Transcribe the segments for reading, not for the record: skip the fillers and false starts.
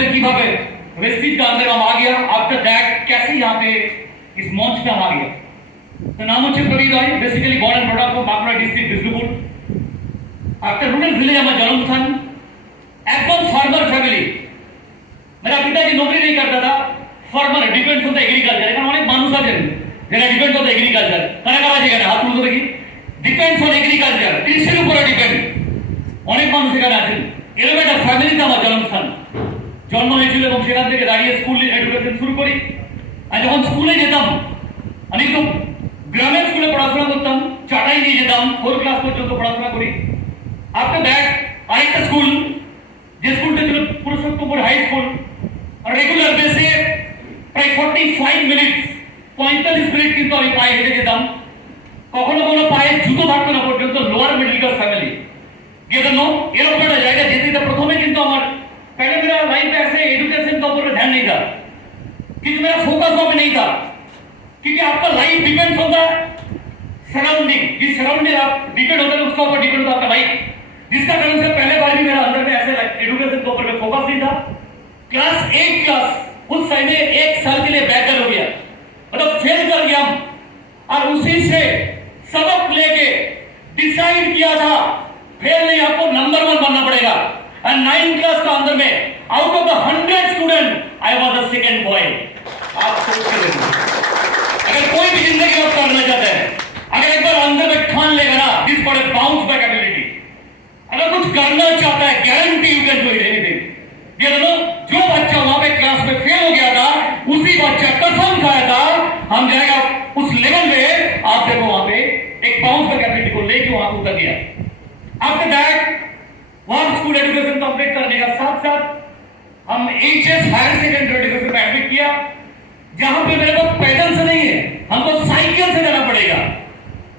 फिर किभाबे वेस्टिज का अंदर हम आ गया, आफ्टर दैट कैसे यहाँ पे इस मंच पे हम आ गया। तो नाम হচ্ছে Prabir Roy, basically born and brought up of Bankura district Bishnupur. একটা রুরাল ভিলেজ আমার জন্মস্থান, एकदम फार्मर फैमिली। मेरा पिताजी नौकरी नहीं करता था, फार्मर डिपेंड्स होता एग्रीकल्चर। এখানে অনেক মানুষ আছেন যারা ডিপেন্ড করতে এগ্রিকালচার, কারা কারা আছে এখানে হাত তুলতে দেখি। ডিপেন্ডস অন এগ্রিকালচার, কৃষির উপরে ডিপেন্ড অনেক মানুষ এখানে আছেন। এরকম একটা ফ্যামিলিতে আমার জন্মস্থান, জন্ম হয়েছিল এবং সেখান থেকে দাঁড়িয়ে স্কুল এডুকেশন শুরু করি। আর যখন স্কুলে যেতাম, আমি তো গ্রামের স্কুলে পড়াশোনা করতাম, চাটাই নিয়ে যেতাম, 4 ক্লাস পর্যন্ত পড়াশোনা করি। আফটার দ্যাট আরেকটা স্কুল, যে স্কুলটা ছিল পুরুষোত্তমপুর হাই স্কুল, রেগুলার বেসে প্রায় 45 মিনিট 45 মিনিট কিন্তু আমি পায়ে হেঁটে যেতাম। কখনো কোনো পায়ে জুতো থাকতো না পর্যন্ত, লোয়ার মিডিল ক্লাস ফ্যামিলি। ये दोनों एरोप्लेन का जाएगा जेती था प्रथम किंतु हमार पहले मेरा लाइफ में ऐसे एजुकेशन के ऊपर ध्यान नहीं था, क्योंकि मेरा फोकस वहां पे नहीं था। क्योंकि आपका लाइफ डिपेंड्स होता है सराउंडिंग, जिस सराउंडिंग आप डिपेंड होता है उसका ऊपर डिपेंड होता है आपका लाइफ। जिसका कारण से पहले बार भी मेरा अंदर में ऐसे एजुकेशन के ऊपर फोकस नहीं था। क्लास 8 क्लास उस समय में 1 साल के लिए बैकल हो गया, मतलब फेल कर गया। और उसी से सबक लेके डिसाइड किया था फेल नहीं, आपको नंबर 1 बनना पड़ेगा। एंड 9 क्लास का अंदर में out of the 100 student I was the second boy. आप सोच के देखो, अगर कोई भी जिंदगी में करना चाहता है, अगर एक बार अंदर में ठान लेगा ना, this for a bounce back ability, अगर कुछ करना चाहता है guarantee you can do it anything. ये दोनों जो बच्चा वहां पे क्लास में फेल हो गया था, उसी बच्चा कसम खाया था हम जाएगा उस लेवल में। आप देखो वहां पे एक बाउंस बैक एबिलिटी को लेके वहां उतर गया। आफ्टर दैट वहां स्कूल एजुकेशन कंप्लीट करने का साथ साथ हम एचएस हायर सेकेंडरी एजुकेशन में एडमिट किया, जहां पे मेरे को पैदल से नहीं है, हमको साइकिल से जाना पड़ेगा।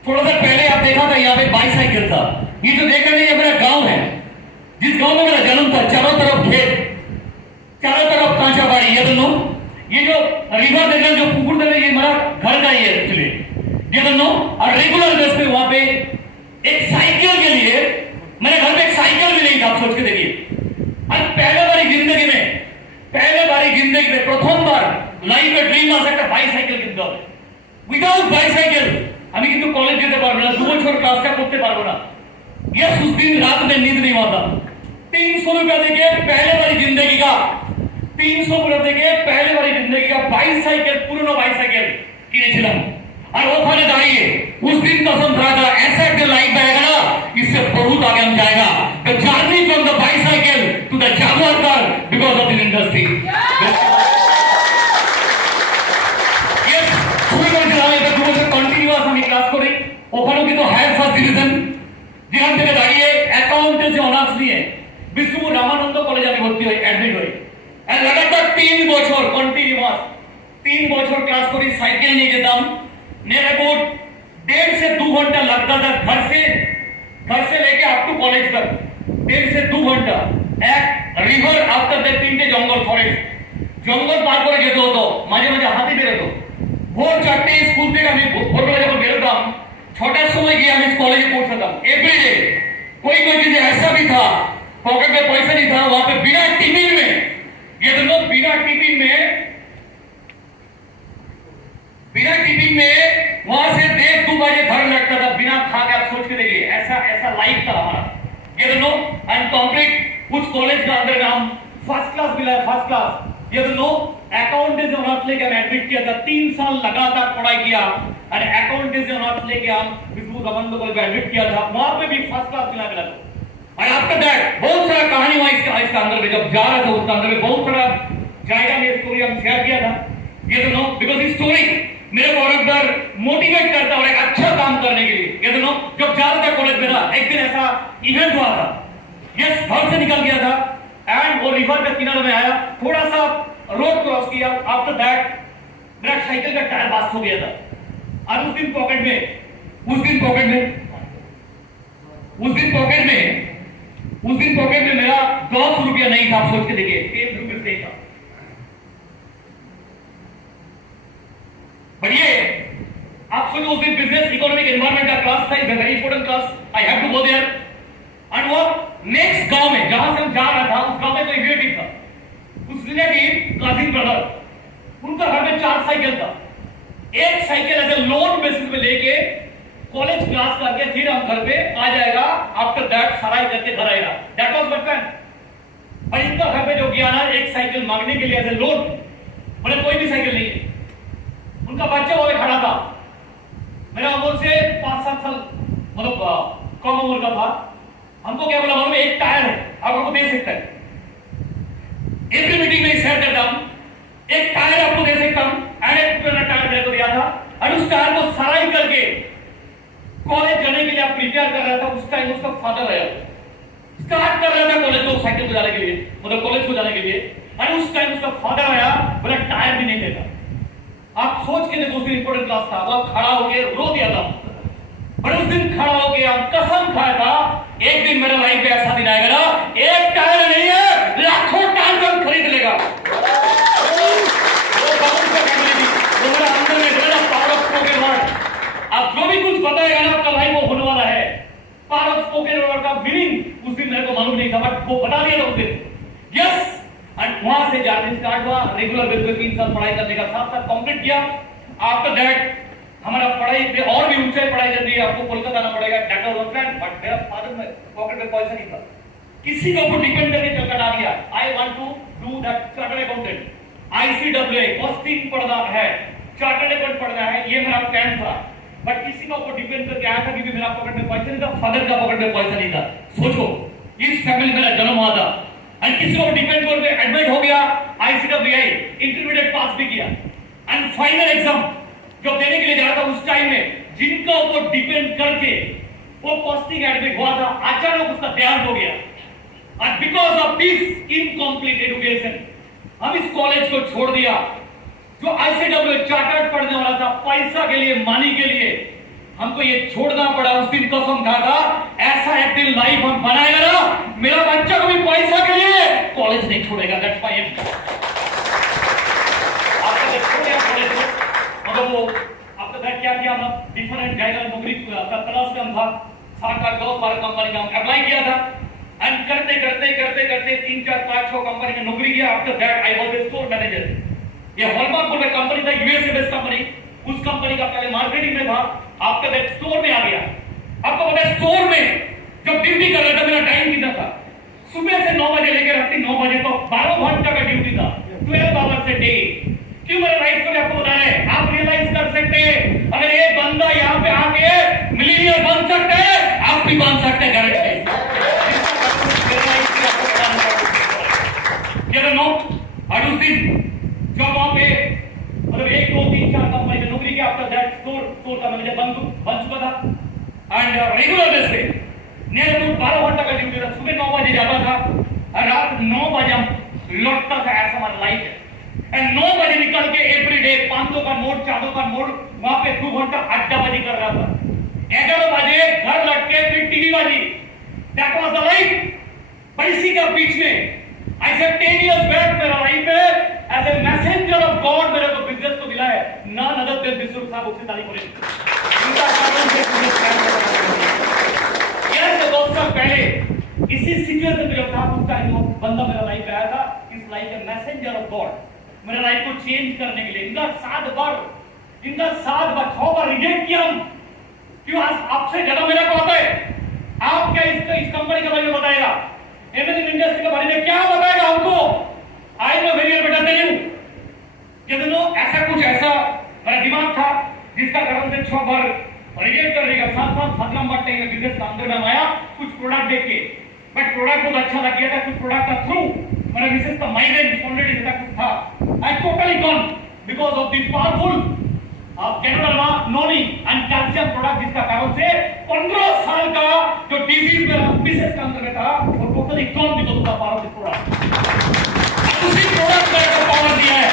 थोड़ा सा पहले आप देखा था यहाँ पे बाईसाइकिल था। ये जो देख रहे हैं ये मेरा गांव है, जिस गांव में मेरा जन्म था। चारों तरफ खेत, चारों तरफ कांचा बाड़ी। ये दोनों ये जो रिवर देख रहे, जो पुकुर देख रहे, ये मेरा घर का ही है एक्चुअली। ये दोनों और रेगुलर बेस पे वहां पे एक साइकिल के लिए, मेरे घर में एक साइकिल भी नहीं था। आप सोच के देखिए, आज पहले बारी जिंदगी में प्रथम बार लाइफ में ड्रीम आ सकता বাইসাইকেল কিনতে হবে। উইদাউট বাইসাইকেল আমি কিন্তু কলেজ যেতে পারবো না, 2 বছর ক্লাসটা করতে পারবো না। यस, उस दिन रात में नींद नहीं आता। 300 रुपया देके पहले बारी जिंदगी का 300 रुपया देके पहले बारी जिंदगी का বাইসাইকেল, पुराना বাইসাইকেल কিনেছিলাম। और ওখানে দাঁড়িয়ে उस दिन कसम खाया था ऐसा एक लाइफ में आएगा ना, इससे बहुत आगे हम जाएगा। The journey from the bicycle to the Jaguar car because of this industry. Yes, শুরু করেছিলাম এটা 2 বছর কন্টিনিউয়াস আমি ক্লাস করি। ওখানেও কিন্তু হায়ার ফার্স্ট ডিভিশন, যেখান থেকে দাঁড়িয়ে অ্যাকাউন্টেন্সি অনার্স নিয়ে বিষ্ণুপুর রামানন্দ কলেজে আমি ভর্তি হই, অ্যাডমিট হই। আর লাগাতার 3 বছর কন্টিনিউয়াস 3 বছর ক্লাস করি। সাইকেল নিয়ে যেতাম, नियर अबाउट 1.5 से 2 घंटा लगता था घर से लेके अप टू कॉलेज तक। 1.5 से 2 घंटा एक रिवर आफ्टर दैट 3টে জঙ্গল ফরেস্ট, জঙ্গল পার করে যেতে হতো। মাঝে মাঝে হাতি বেরোতো। ভোর 4টে স্কুল থেকে আমি ভোরবেলা যখন বেরোতাম, 6টার সময় গিয়ে আমি कॉलेज पहुंचताम एवरीडे। कोई दिन ऐसा भी था पॉकेट में पैसा नहीं था, वहां पे बिना टिफिन में, ये दोनों बिना टिफिन में वहां से 1:30-2 बजे घर लौटता था बिना खा के। आप सोच के देखिए, ऐसा लाइफ था हमारा। ये दोनों एंड कंप्लीट उस कॉलेज का अंदर नाम फर्स्ट क्लास मिला है, फर्स्ट क्लास। ये दोनों अकाउंटेंसी ऑनर्स लेके हम एडमिट किया था। 3 साल लगातार पढ़ाई किया और अकाउंटेंसी ऑनर्स लेके हम विष्णुपुर रामानंद कॉलेज में एडमिट किया था। वहां पे भी फर्स्ट क्लास मिला था। और आफ्टर दैट बहुत सारा कहानी हुआ इसका अंदर में। जब जा रहा था उसका अंदर में बहुत सारा जाएगा, मेरी स्टोरी हम शेयर किया था। ये दोनों बिकॉज इस स्टोरी मेरे को और एक बार मोटिवेट करता और एक अच्छा काम करने के लिए। ये दोनों जब जा रहा था कॉलेज में ना, एक दिन ऐसा इवेंट हुआ था। यस, घर से निकल गया था एंड वो रिवर के किनारे में आया, थोड़ा सा रोड क्रॉस किया। आफ्टर दैट मेरा साइकिल का टायर बास्ट हो गया था। और उस दिन पॉकेट में मेरा 10 रुपया नहीं था। सोच के देखिए, 3 रुपये से था। But ये आप सोचो, उस दिन बिजनेस इकोनॉमिक एनवायरनमेंट का क्लास था, it's a very important class, I have to go there. And वो नेक्स्ट गांव में जहां से हम जा रहा था, उस गांव में कोई रिलेटिव था। उस रिलेटिव कजिन ब्रदर, उनका घर में 4 साइकिल था। एक साइकिल ऐसे लोन बेसिस पे लेके कॉलेज क्लास करके फिर हम घर पे आ जाएगा, आफ्टर दैट सराई करके घर आएगा। That was my plan. और इनका घर पे जो गया ना एक साइकिल मांगने के लिए ऐसे लोन, बोले कोई भी साइकिल नहीं है। उनका बच्चा वो खड़ा था, मेरा उम्र से 5-7 साल मतलब कम उम्र का था। हमको क्या बोला मालूम, एक टायर है आप हमको दे सकते हैं। एवरी मीटिंग में शेयर करता हूं, एक टायर आपको दे सकता हूं। एंड टायर मेरे को दिया था और उस टायर को सराई करके कॉलेज जाने के लिए आप प्रिपेयर कर रहा था। उस टाइम उसका फादर आया, स्टार्ट कर रहा था कॉलेज को, साइकिल को जाने के लिए, मतलब कॉलेज को जाने के लिए। और उस टाइम उसका फादर आया, बोला टायर भी नहीं देता। आप सोच के देखो, उस दिन इंपॉर्टेंट क्लास था, वो खड़ा होके रो दिया था। और उस दिन खड़ा होके हम कसम खाया था, एक दिन मेरा लाइफ में ऐसा दिन आएगा ना, एक टायर नहीं है लाखों टायर हम खरीद लेगा। आप जो भी कुछ बताएगा ना आपका लाइफ वो होने वाला है। पावर ऑफ स्पोकन वर्ड का मीनिंग उस दिन मेरे को मालूम नहीं था, बट वो बता दिया था उस दिन। यस, एंड वहां से जर्नी स्टार्ट हुआ। रेगुलर बेसिस पे 3 साल पढ़ाई करने का साथ साथ कंप्लीट किया। आफ्टर दैट हमारा पढ़ाई पे और भी ऊंचाई पढ़ाई करनी है, आपको कोलकाता आना पड़ेगा, दैट वाज प्लान। बट मेरा फादर में पॉकेट में पैसा नहीं था, किसी के ऊपर डिपेंड करके चलकर आ गया। I want to do that chartered accountant, ICWA costing पढ़ना है, चार्टर्ड अकाउंट पढ़ना है, ये मेरा प्लान था। बट किसी के ऊपर डिपेंड करके आया था क्योंकि मेरा पॉकेट में पैसा नहीं था, फादर का पॉकेट में पैसा नहीं था। सोचो, इस फैमिली मेरा जन्म हुआ था एंड किसी को डिपेंड करके एडमिट हो गया। ICWA इंटरमीडिएट पास भी किया एंड फाइनल एग्जाम जब देने के लिए जा रहा था उस टाइम में जिनका ऊपर डिपेंड करके वो कॉस्टिंग एडमिट हुआ था, अचानक उसका देहांत हो गया। And because of this incomplete education हम इस कॉलेज को छोड़ दिया। जो ICWA चार्टर्ड पढ़ने वाला था, पैसा के लिए, मनी के लिए हमको ये छोड़ना पड़ा। उस दिन कसम खा था, ऐसा एक दिन लाइफ हम बनाएगा ना, मेरा बच्चा को भी पैसा के लिए कॉलेज नहीं छोड़ेगा। That's my aim. आपने छोड़िया कॉलेज को, मगर वो आपका दैट क्या किया, हम डिफरेंट जगह नौकरी का तलाश में हम था। 7-8 10-12 कंपनी का हम अप्लाई किया था एंड करते करते करते करते 3-4-5-6 कंपनी में नौकरी किया। After that I was a store manager. ये हॉलमार्क बोल कंपनी था, यूएसए बेस्ड कंपनी। उस कंपनी का पहले मार्केटिंग में था, आपका दैट स्टोर में आ गया। आपको पता है स्टोर में जब ड्यूटी कर रहा था, मेरा टाइम कितना था, सुबह से 9 बजे लेकर रात 9 बजे तो 12 घंटा का ड्यूटी था, 12 आवर्स ए डे। क्यों मेरे लाइफ को आपको बताया है, आप रियलाइज कर सकते हैं अगर एक बंदा यहाँ पे आके मिलीनियर बन सकते हैं, आप भी बन सकते हैं घर पे। और उस दिन जब वहां पे मतलब 1 2 3 4 कंपनी में नौकरी किया, आफ्टर दैट स्टोर का मैनेजर बन चुका था एंड रेगुलर बेस पे नियर अबाउट 12 घंटा का ड्यूटी था। सुबह 9 बजे जाता था और रात 9 बजे हम लौटता था। ऐसा हमारा लाइफ है। एंड 9 बजे निकल के एवरी डे 500 का नोट 400 का नोट वहां पे 2 घंटा अड्डाबाजी कर रहा था। 11 बजे घर लौट के फिर टीवी बाजी। That was the life. पर इसी का बीच में I said 10 years back मेरा लाइफ है as a messenger of God मेरे को बिजनेस को मिला है। none other than विश्व साहब उससे तारीफ करें। इनका कारण ये बिजनेस प्लान करना। यस दोस्तों, पहले इसी सिचुएशन में जब था उस टाइम वो बंदा मेरा लाइफ में आया था, इस life a messenger of God मेरे लाइफ को चेंज करने के लिए। इनका 7 बार 6 बार रिजेक्ट किया हम। क्यों? आपसे ज्यादा मेरा को आता है। आप क्या इस कंपनी के बारे में बताएगा, एमएनसी इंडस्ट्री के बारे में क्या बताएगा हमको? आई नो वेरी वेल बेटा, टेल यू कि ऐसा मेरा दिमाग था जिसका कारण से 6 बार रिजेक्ट करने का साथ 7वां बार टाइम में बिजनेस का अंदर में आया कुछ प्रोडक्ट देख के। बट प्रोडक्ट बहुत अच्छा लग गया था, कुछ प्रोडक्ट का थ्रू मेरा बिजनेस का माइग्रेन ऑलरेडी जैसा कुछ था। I totally gone because of this powerful ganoderma noni and calcium product, जिसका कारण से 15 साल का जो डिजीज मेरा बिजनेस के अंदर में था वो totally gone because of the power of this product. उसी प्रोडक्ट मेरे को पावर दिया है।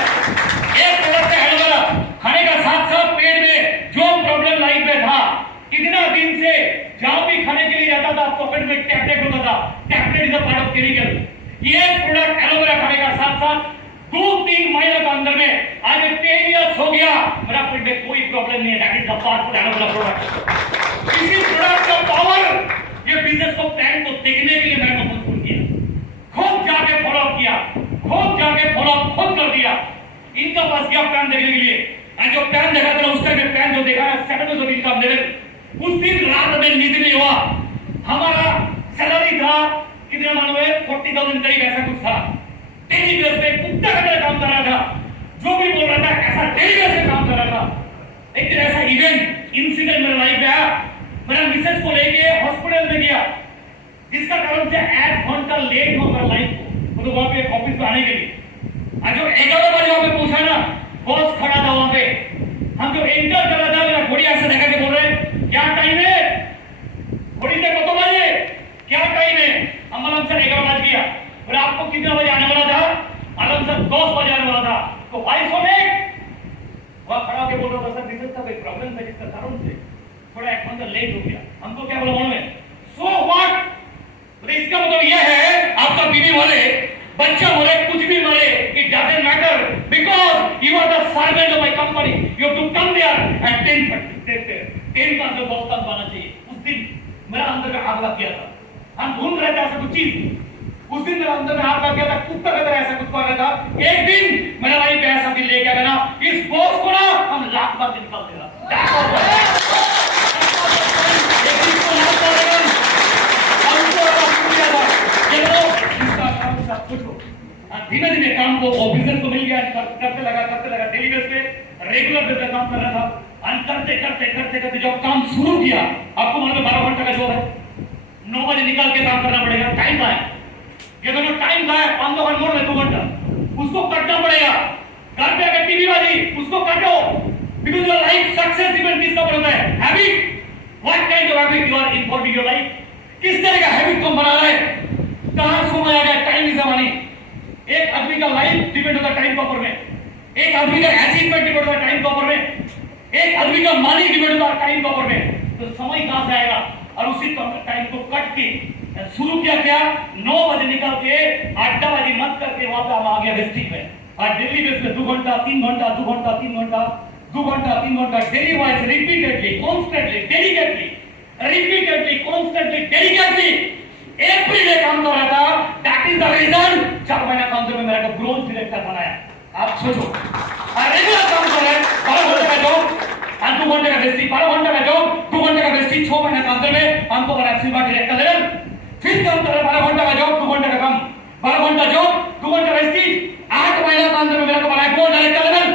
एक प्रोडक्ट है एलोवेरा, खाने का साथ साथ पेट में जो प्रॉब्लम लाइफ में था, इतना दिन से जहां भी खाने के लिए जाता था पॉकेट में टैबलेट होता था। Tablet is a part of chemical. ये प्रोडक्ट एलोवेरा खाने का साथ साथ 2-3 महीने के अंदर में आज 10 इयर्स हो गया, मेरा पेट में कोई प्रॉब्लम नहीं है। That is the powerful aloe vera product. इसी प्रोडक्ट का पावर ये बिजनेस को प्लान को देखने के लिए मैंने मजबूर किया, खूब जाके फॉलो किया, खूब जाके इनका पास गया प्लान देखने के लिए, और जो प्लान देखा था उस टाइम प्लान जो देखा ना 7 ऑफ इनकम लेवल, उस दिन रात में नींद नहीं हुआ। हमारा सैलरी था कितना मालूम है, 40,000 करीब ऐसा कुछ था। डेली बेस पे कुत्ता का तरह काम कर रहा था, जो भी बोल रहा था ऐसा डेली बेस पे काम कर रहा था। एक दिन ऐसा इवेंट इंसिडेंट मेरे लाइफ में आया, मेरा मिसेस को लेके हॉस्पिटल में गया, जिसका कारण से 1 घंटा लेट हो गया लाइफ को, तो वहां पे ऑफिस में आने के लिए। और जो 11 बजे वहां पे पहुंचा ना, बॉस खड़ा था वहां पे, हम जो एंटर कर रहा था मेरा घड़ी ऐसे देखा के बोल रहे क्या टाइम है, घड़ी देखो तो बजे क्या टाइम है। हम आलम सर 11 बज गया, और आपको कितने बजे आने वाला था, आलम सर 10 बजे आने वाला था। तो 5 मिनट वहां खड़ा होकर बोल रहा था सर दिस इज कोई प्रॉब्लम था जिसका कारण से थोड़ा 1 घंटा लेट हो गया। हमको क्या बोला मालूम है, सो व्हाट, तो इसका मतलब यह है आपका बीवी मरे, बच्चा मरे, कुछ भी मरे, it doesn't matter, because you are the servant of my company, you have to come there at 10 का अंदर बॉस का आना चाहिए। उस दिन मेरा अंदर में आग लग गया था, हम ढूंढ रहे थे ऐसा कुछ चीज, उस दिन मेरा अंदर में आग लग गया था, कुत्ता की तरह ऐसा कुछ कर रहा था। एक दिन मेरा भाई पैसा दिन लेके आया ना, इस बॉस को ना हम लाख बार निकाल देगा। धीमे धीमे काम को बिजनेस को मिल गया, करते लगा डेली बेस पे रेगुलर बेस पे काम कर रहा था। करते जब काम शुरू किया, आपको मालूम है 12 घंटे का जॉब है, 9 बजे निकाल के काम करना पड़ेगा। टाइम का है, ये दोनों टाइम का है, 5 घंटे मोड़ में 2 घंटा उसको कटना पड़ेगा। घर पे अगर टीवी बाजी उसको काटो, because your life success depend किसका पर होता है, habit. What kind of habit you are involving your life, किस तरह का हैबिट तुम बना रहे, कहां समय आ गया, टाइम इज द मनी। एक आदमी का लाइफ डिपेंड होता है टाइम के ऊपर में, एक आदमी का अचीवमेंट डिपेंड होता है टाइम के ऊपर में, एक आदमी का मनी डिपेंड होता है टाइम के ऊपर में। तो समय कहां से आएगा, और उसी टाइम को कट के शुरू किया क्या, 9 बजे निकल के अड्डाबाजी मत करके वहां पे हम आ गया वेस्टिंग में, और डेली बेस पे 2 घंटा 3 घंटा 2 घंटा 3 घंटा 2 घंटा 3 घंटा daily wise repeatedly constantly dedicatedly repeatedly constantly dedicatedly every day काम कर रहा था। दैट इज द रीजन 4 महीना काम में मेरे को ब्रोंज डायरेक्टर बनाया। आप सोचो, रेगुलर काम कर रहे हैं, 12 घंटे का जॉब और 2 घंटे का वेस्टिंग, 12 घंटे का जॉब 2 घंटे का वेस्टिंग, 6 महीने काम में हमको बना सिल्वर डायरेक्टर लेवल। फिर काम कर रहे 12 घंटे का जॉब 2 घंटे का काम, 12 घंटा जॉब 2 घंटे वेस्टिंग, 8 महीना काम में मेरे को बनाया गोल्ड डायरेक्टर लेवल।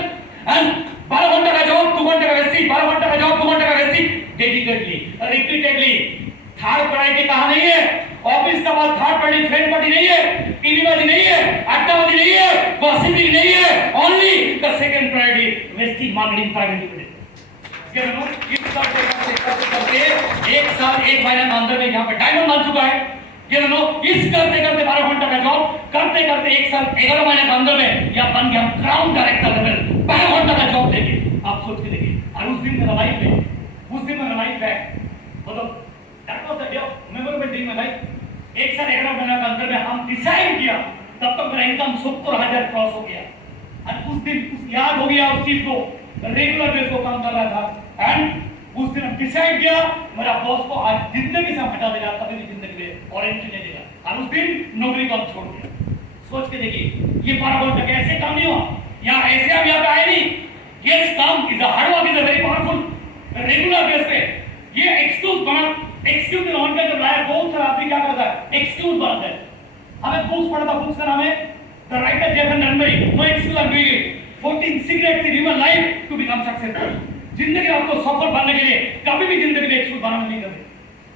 एंड 12 घंटे का जॉब 2 घंटे का वेस्टिंग, 12 घंटे का जॉब 2 घंटे का wasting, dedicatedly repeatedly. Third priority कहां नहीं है, ऑफिस का पास थर्ड पार्टी फ्रेंड पार्टी नहीं है, टीवी वाली नहीं है, अड्डाबाजी नहीं है, गॉसिपिंग नहीं है, only the second priority wasting marketing priority. ये दोनों इस करते एक साल 1 महीने के अंदर में यहाँ पे डायमंड बन चुका है। ये दोनों इस करते 12 घंटा का जॉब करते 1 साल 11 महीने के अंदर में यह बन गया क्राउन डायरेक्टर लेवल, 12 घंटा का जॉब देखिए, आप सोच के देखिए। और उस दिन मेरा लाइफ में मतलब that was the day of memorable day in my life। 1 साल 11 महीने के अंदर में हम डिसाइड किया, तब तक मेरा इनकम 70,000 क्रॉस हो गया। और उस दिन याद हो गया उस चीज को, रेगुलर बेस को काम कर रहा था। एंड उस दिन डिसाइड किया मेरा बॉस को आज जिंदगी से हटा देगा, कभी भी जिंदगी में और एंट्री नहीं देगा। और उस दिन नौकरी को छोड़ दिया। सोच के देखिए, ये 12 घंटे कैसे काम नहीं हुआ, यहाँ ऐसे हम यहाँ पे आए नहीं। ये काम is hard work, is very powerful. Regular base पे ये एक्सक्यूज बना, एक्सक्यूज इन ऑन पे जब लाया, बहुत सारा आदमी क्या करता है, एक्सक्यूज बनाता है। हमें बुक्स पढ़ा था, बुक्स का नाम है द राइटर जेफन रनबरी, no excuse I am doing it, 14 secrets in human life to become successful. जिंदगी में आपको सफल बनने के लिए कभी भी जिंदगी में एक्सक्यूज बनाना नहीं करते।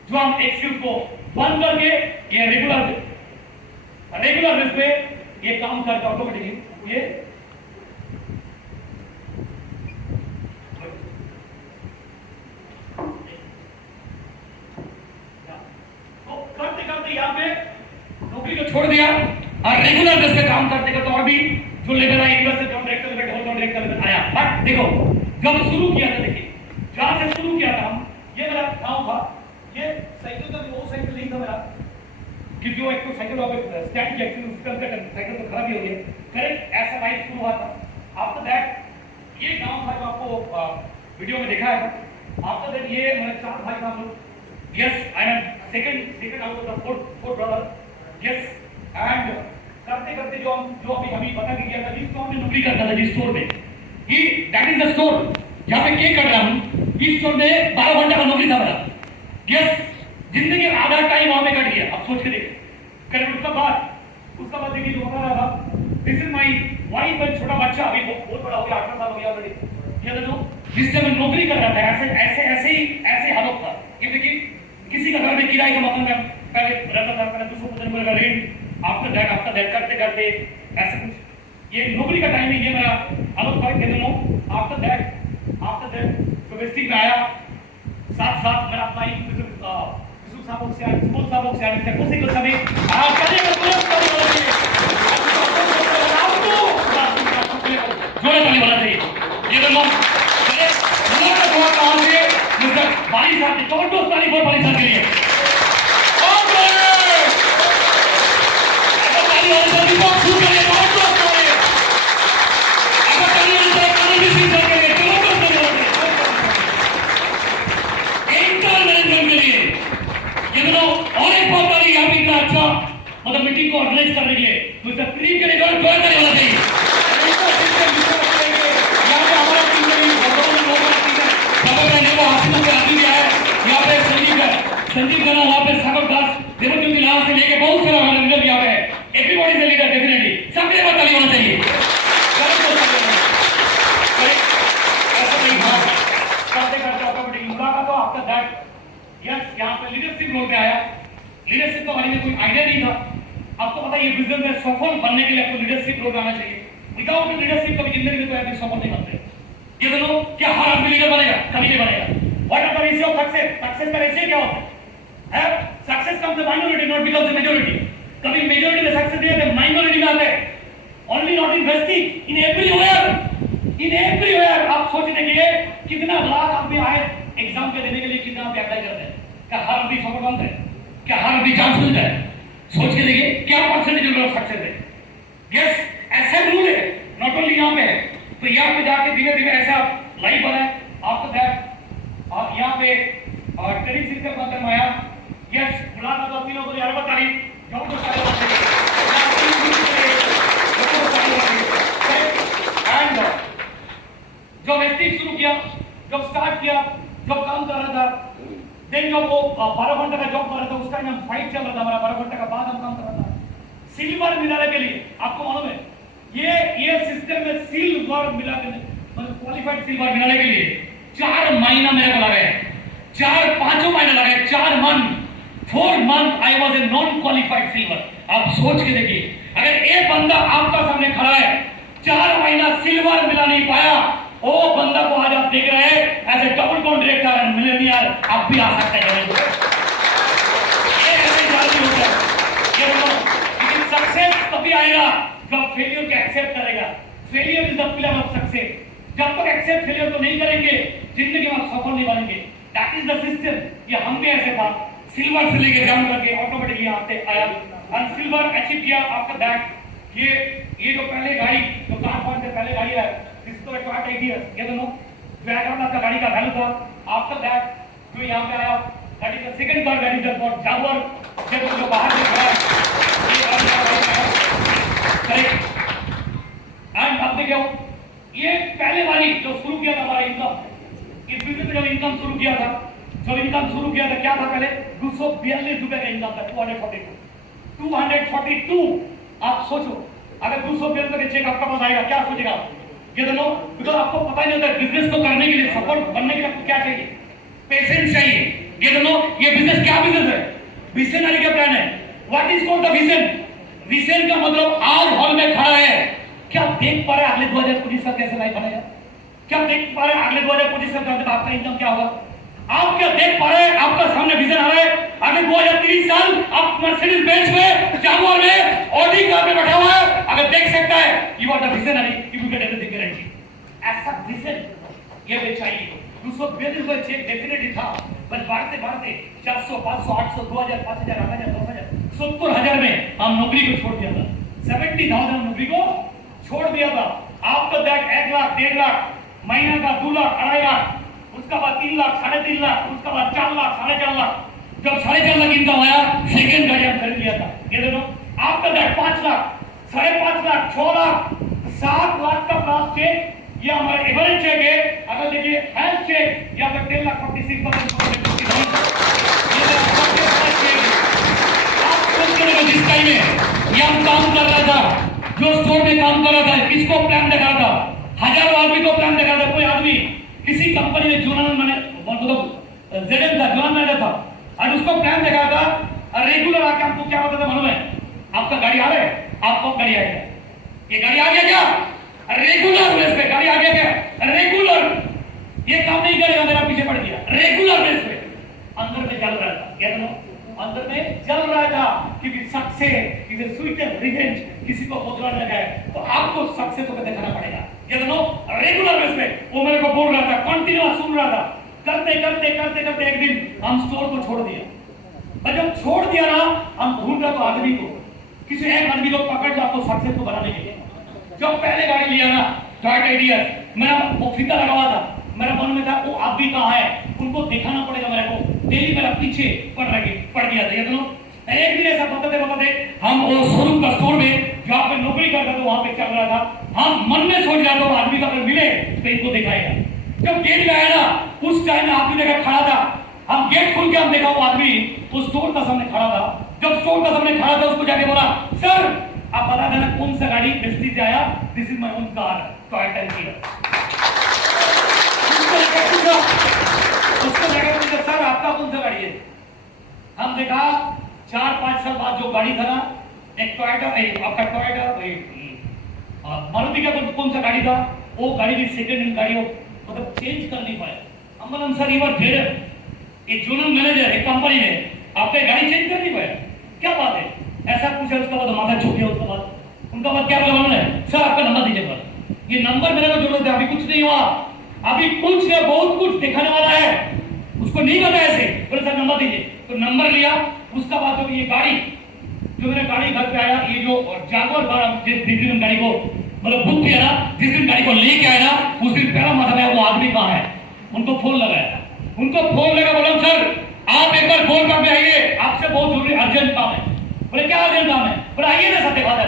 जो हम एक्सक्यूज को बंद करके ये रेगुलर बेस पे ये काम करता ऑटोमेटिकली ये यहाँ पे नौकरी को छोड़ दिया और रेगुलर बेस पे काम करते करते और भी जो लेवल आया यूनिवर्सिटी से job director level whole director level आया। बट देखो जब शुरू किया था, देखिए जहां से शुरू किया था हम, ये मेरा गांव था, ये साइकिल का वो साइकिल नहीं था मेरा, कि जो एक तो साइकिल वहां पे स्टैंड एक्चुअली उसका साइकिल तो खराब ही हो गया। करेक्ट, ऐसा लाइफ शुरू हुआ था। आफ्टर दैट ये गांव था जो आपको वीडियो में देखा है। आफ्टर दैट ये मेरे 4 भाई था हम लोग। Yes, I am second out of the four brother. Yes, and करते करते जो अभी हमें पता कि गया था, जिस पे नौकरी करता था जिस स्टोर में, ये दैट इज द स्टोर जहाँ पे केक कट रहा हूँ, इस स्टोर में 12 घंटा का नौकरी था मेरा। यस, जिंदगी का आधा टाइम वहां पे कट गया। अब सोच के देखिए, करीब उसका बाद देखिए जो बता रहा था, this is my wife and छोटा बच्चा अभी बहुत बड़ा हो गया, 18 साल हो गया ऑलरेडी। ये देखो जिस टाइम मैं नौकरी कर रहा था ऐसे हालत था। ये देखिए किसी का घर में किराए का मकान में पहले रहता था, पहले 250 का रेंट, आफ्टर दैट करते करते ऐसे कुछ, ये नौकरी का टाइम है, ये मेरा हालत था। कहते हो आफ्टर दैट डोमेस्टिक में आया, साथ मैंने अपना ही साबक से आया, स्कूल साबक से आया, कुछ को सभी आज चले जोड़े ताली वाला चाहिए। ये तो लोग चले लोग का थोड़ा काम से मिस्टर बाली साहब ने कौन दोस्त ताली बाली साहब के लिए कौन करे अगर ताली वाले साहब की बात शुरू करिए कौन दोस्त करे अगर ताली वाले साहब कानून भी सीख सके चलो दोस्त करे इंटर मैनेजमेंट के लिए ये तो और एक बहुत बड़ी यहाँ पे इतना अच्छा मतलब मीटिंग को ऑर्गेनाइज करने के लिए तो इसका फ्री के लिए जोड़े ताली वाला चाहिए। संजीव खन्ना वहां पे सागर दास देवज्योति लाल से लेके बहुत सारा हमारे लीडर यहाँ पे है। Everybody is a leader definitely, सबके पास ताली होना चाहिए। ऐसा नहीं था करते ऑटोमेटिक मुलाकात तो आफ्टर दैट यस यहाँ पे लीडरशिप रोल पे आया। लीडरशिप का बारे में कोई आइडिया नहीं था। आपको पता है ये बिजनेस में सफल बनने के लिए आपको लीडरशिप रोल आना चाहिए। विदाउट लीडरशिप कभी जिंदगी में कोई आदमी सफल नहीं बनते। ये दोनों क्या हर आदमी लीडर बनेगा? कभी नहीं बनेगा। What are the ratio of success? Success का रेशियो क्या होता है? Success comes the minority not becomes the majority. कभी मेजॉरिटी में सक्सेस नहीं आते, माइनॉरिटी में आते हैं। Only not investing, in everywhere. आप सोच देखिए कितना लाख आदमी आए एग्जाम के देने के लिए, कितना आप अप्लाई करते हैं? क्या हर आदमी सफल बनता है? क्या हर आदमी चांस मिलता है? सोच के देखिए क्या परसेंटेज ऑफ सक्सेस है। यस, ऐसा रूल है, नॉट ओनली यहाँ पे है। तो यहाँ पे जाके धीरे धीरे ऐसा लाइफ बना है। आफ्टर दैट और यहाँ पे और ट्रेनिंग सिस्टम का अंदर आया। यस, बुलाना तो तीनों को यार बता रही जो तो सारे एंड जब एसटी शुरू किया, जब स्टार्ट किया, जब काम कर रहा था, देन जब वो 12 घंटे का जॉब कर रहा था, उस टाइम फाइट चल रहा था हमारा। 12 घंटे का बाद हम काम कर रहा था सिल्वर मिलाने के लिए। आपको मालूम है ये सिस्टम में सिल्वर मिला के मतलब क्वालिफाइड सिल्वर मिलाने के लिए 4 महीना मेरे को लगे, 4-5 महीने लगे, 4 month I was a non qualified silver. आप सोच के देखिए अगर एक बंदा आपका सामने खड़ा है 4 महीना सिल्वर मिला नहीं पाया, वो बंदा को आज आप देख रहे हैं as a double contractor and millionaire, आप भी आ सकते हैं। सक्सेस तभी आएगा जब फेलियर को एक्सेप्ट करेगा। Failure is the pillar of success. जब तक एक्सेप्ट फेलियर को नहीं करेंगे जिंदगी में आप सफल नहीं बनेंगे। That is the system. ये हम भी ऐसे था, सिल्वर से लेके जाम करके ऑटोमेटिक यहाँ आते आया और सिल्वर अचीव किया। आफ्टर दैट ये जो पहले गाड़ी जो कार पॉइंट से पहले गाड़ी है इसको एक्वायर्ड आइडियाज, ये दोनों जो 11 लाख का गाड़ी का वैल्यू था। आफ्टर दैट जो यहाँ पे आया that is the second car, that is the Jaguar, जो बाहर से खड़ा है करेक्ट। एंड अब देखो ये पहले वाली जो शुरू किया था हमारा इनकम, इस बिजनेस में जब इनकम शुरू किया था क्या था? पहले 242 रुपए का इनकम था। 242। आप सोचो अगर 242 का चेक आपका पास आएगा क्या सोचेगा? ये दोनों बिकॉज आपको पता ही नहीं होता बिजनेस को करने के लिए, सफल बनने के लिए आपको क्या चाहिए? पेशेंस चाहिए। ये दोनों ये बिजनेस क्या बिजनेस है? विजनरी का प्लान है। What is called the vision? Vision का मतलब आज हॉल में खड़ा है, क्या देख पा रहे अगले 2025 का कैसे लाइफ बनेगा? क्या देख पा रहे अगले 2025 का आपका इनकम क्या होगा? आप क्या देख पा रहे हैं? आपका सामने विजन आ रहा है अगले 2030 साल आप मर्सिडीज बेंज में, जागुआर में, ऑडी कार में बैठा हुआ है। अगर देख सकता है you are the visionary, you will get everything guarantee. ऐसा विजन ये भी चाहिए। 242 का चेक डेफिनेटली था, बस बढ़ते 400, 500, 800, 2000, 5000, 8000, 10000, 70,000 में हम नौकरी को छोड़ दिया था। 70,000 नौकरी को छोड़ दिया था। आपका दैट 1 लाख, 1.5 लाख, महीना का 2 लाख, 2.5 लाख, उसका बाद 3 लाख, 3.5 लाख, उसका बाद 4 लाख, 4.5 लाख। जब 4.5 लाख इनकम आया सेकंड गाड़ी हम खरीद लिया था। ये देखो आपका दैट 5 लाख, 5.5 लाख, 6 लाख, 7 चेक, ये हमारा एवरेज चेक है। अगर देखिए हेल्थ चेक, यहाँ पर 10,46,000 जिस टाइम में ये हम काम कर रहा था, जो स्टोर में काम कर रहा था, किसको प्लान दिखा था, हजारों आदमी को प्लान दिखा था। कोई आदमी किसी कंपनी में जोनल मतलब जेडएम था, जोनल मैनेजर था, और उसको प्लान दिखा था। रेगुलर आके हमको क्या होता था मालूम है? आपका गाड़ी आ रहा है, आपको गाड़ी आएगा, ये गाड़ी आ गया क्या? रेगुलर बेस पे गाड़ी आ गया क्या? रेगुलर, ये काम नहीं करेगा, मेरा पीछे पड़ गया। रेगुलर बेस पे अंदर में चल रहा था, क्या था? अंदर में चल रहा था कि success is a sweet revenge. किसी को बोलना लगा है तो आपको सक्सेस को दिखाना पड़ेगा। ये दोनों रेगुलर बेस पे वो मेरे को बोल रहा था, कंटिन्यूअस सुन रहा था। करते करते करते करते एक दिन हम स्टोर को छोड़ दिया। और जब छोड़ दिया ना, हम ढूंढ रहे तो आदमी को, किसी एक आदमी को पकड़ लो आपको सक्सेस को बनाने के लिए। जब पहले गाड़ी लिया ना टोयोटा एडीएस, मेरा वो फीता लगा हुआ था, मेरा मन में था वो आदमी कहाँ है, उनको दिखाना पड़ेगा मेरे को। डेली मेरा पीछे पड़ गया था। ये दोनों एक दिन ऐसा बताते हम वो शोरूम का स्टोर में जहाँ पे नौकरी करता था वहां पे चल रहा था। हम मन में सोच रहा था वो आदमी का अगर मिले तो इनको दिखाएगा। जब गेट में आया ना, उस टाइम में आदमी देखा खड़ा था। हम गेट खोल के हम देखा वो आदमी उस स्टोर का सामने खड़ा था। जब स्टोर का सामने खड़ा था, उसको जाके बोला, सर आप बता देना कौन सा गाड़ी प्रेस्टीज से आया? This is my own car, Toyota ADS. उसको जाके पूछा, सर आपका कौन सा गाड़ी है? हम देखा 4-5 साल बाद जो गाड़ी था ना, एक टोयोटा, आपका टोयोटा मारुति का कौन सा गाड़ी था, वो गाड़ी भी सेकंड हैंड गाड़ी हो, मतलब चेंज कर नहीं पाया। हम बोला सर ये बात ढेर एक जोनल मैनेजर है कंपनी में, आपने गाड़ी चेंज कर नहीं पाया, क्या बात है? ऐसा पूछा। उसके बाद माथा झुक गया। उसके बाद उनका बात क्या बोला मालूम है? सर आपका नंबर दीजिए। ये नंबर मेरे को जरूरत है, अभी कुछ नहीं हुआ, अभी कुछ नहीं, बहुत कुछ दिखाने वाला है। उसको नहीं पता ऐसे, बोले सर नंबर दीजिए। तो नंबर लिया। उसका बाद ये गाड़ी जो मेरे गाड़ी घर पे आया, ये जो जागवर जिस दिन गाड़ी को मतलब बुक किया ना, जिस दिन गाड़ी को लेके आया ना, उस दिन पहला माथा में वो आदमी कहाँ है, उनको फोन लगाया। उनको फोन लगा, बोला सर आप एक बार फोन करके आइए, आपसे बहुत जरूरी अर्जेंट काम है। बोले क्या अर्जेंट काम है? बोले आइए ना, सत्य बात है।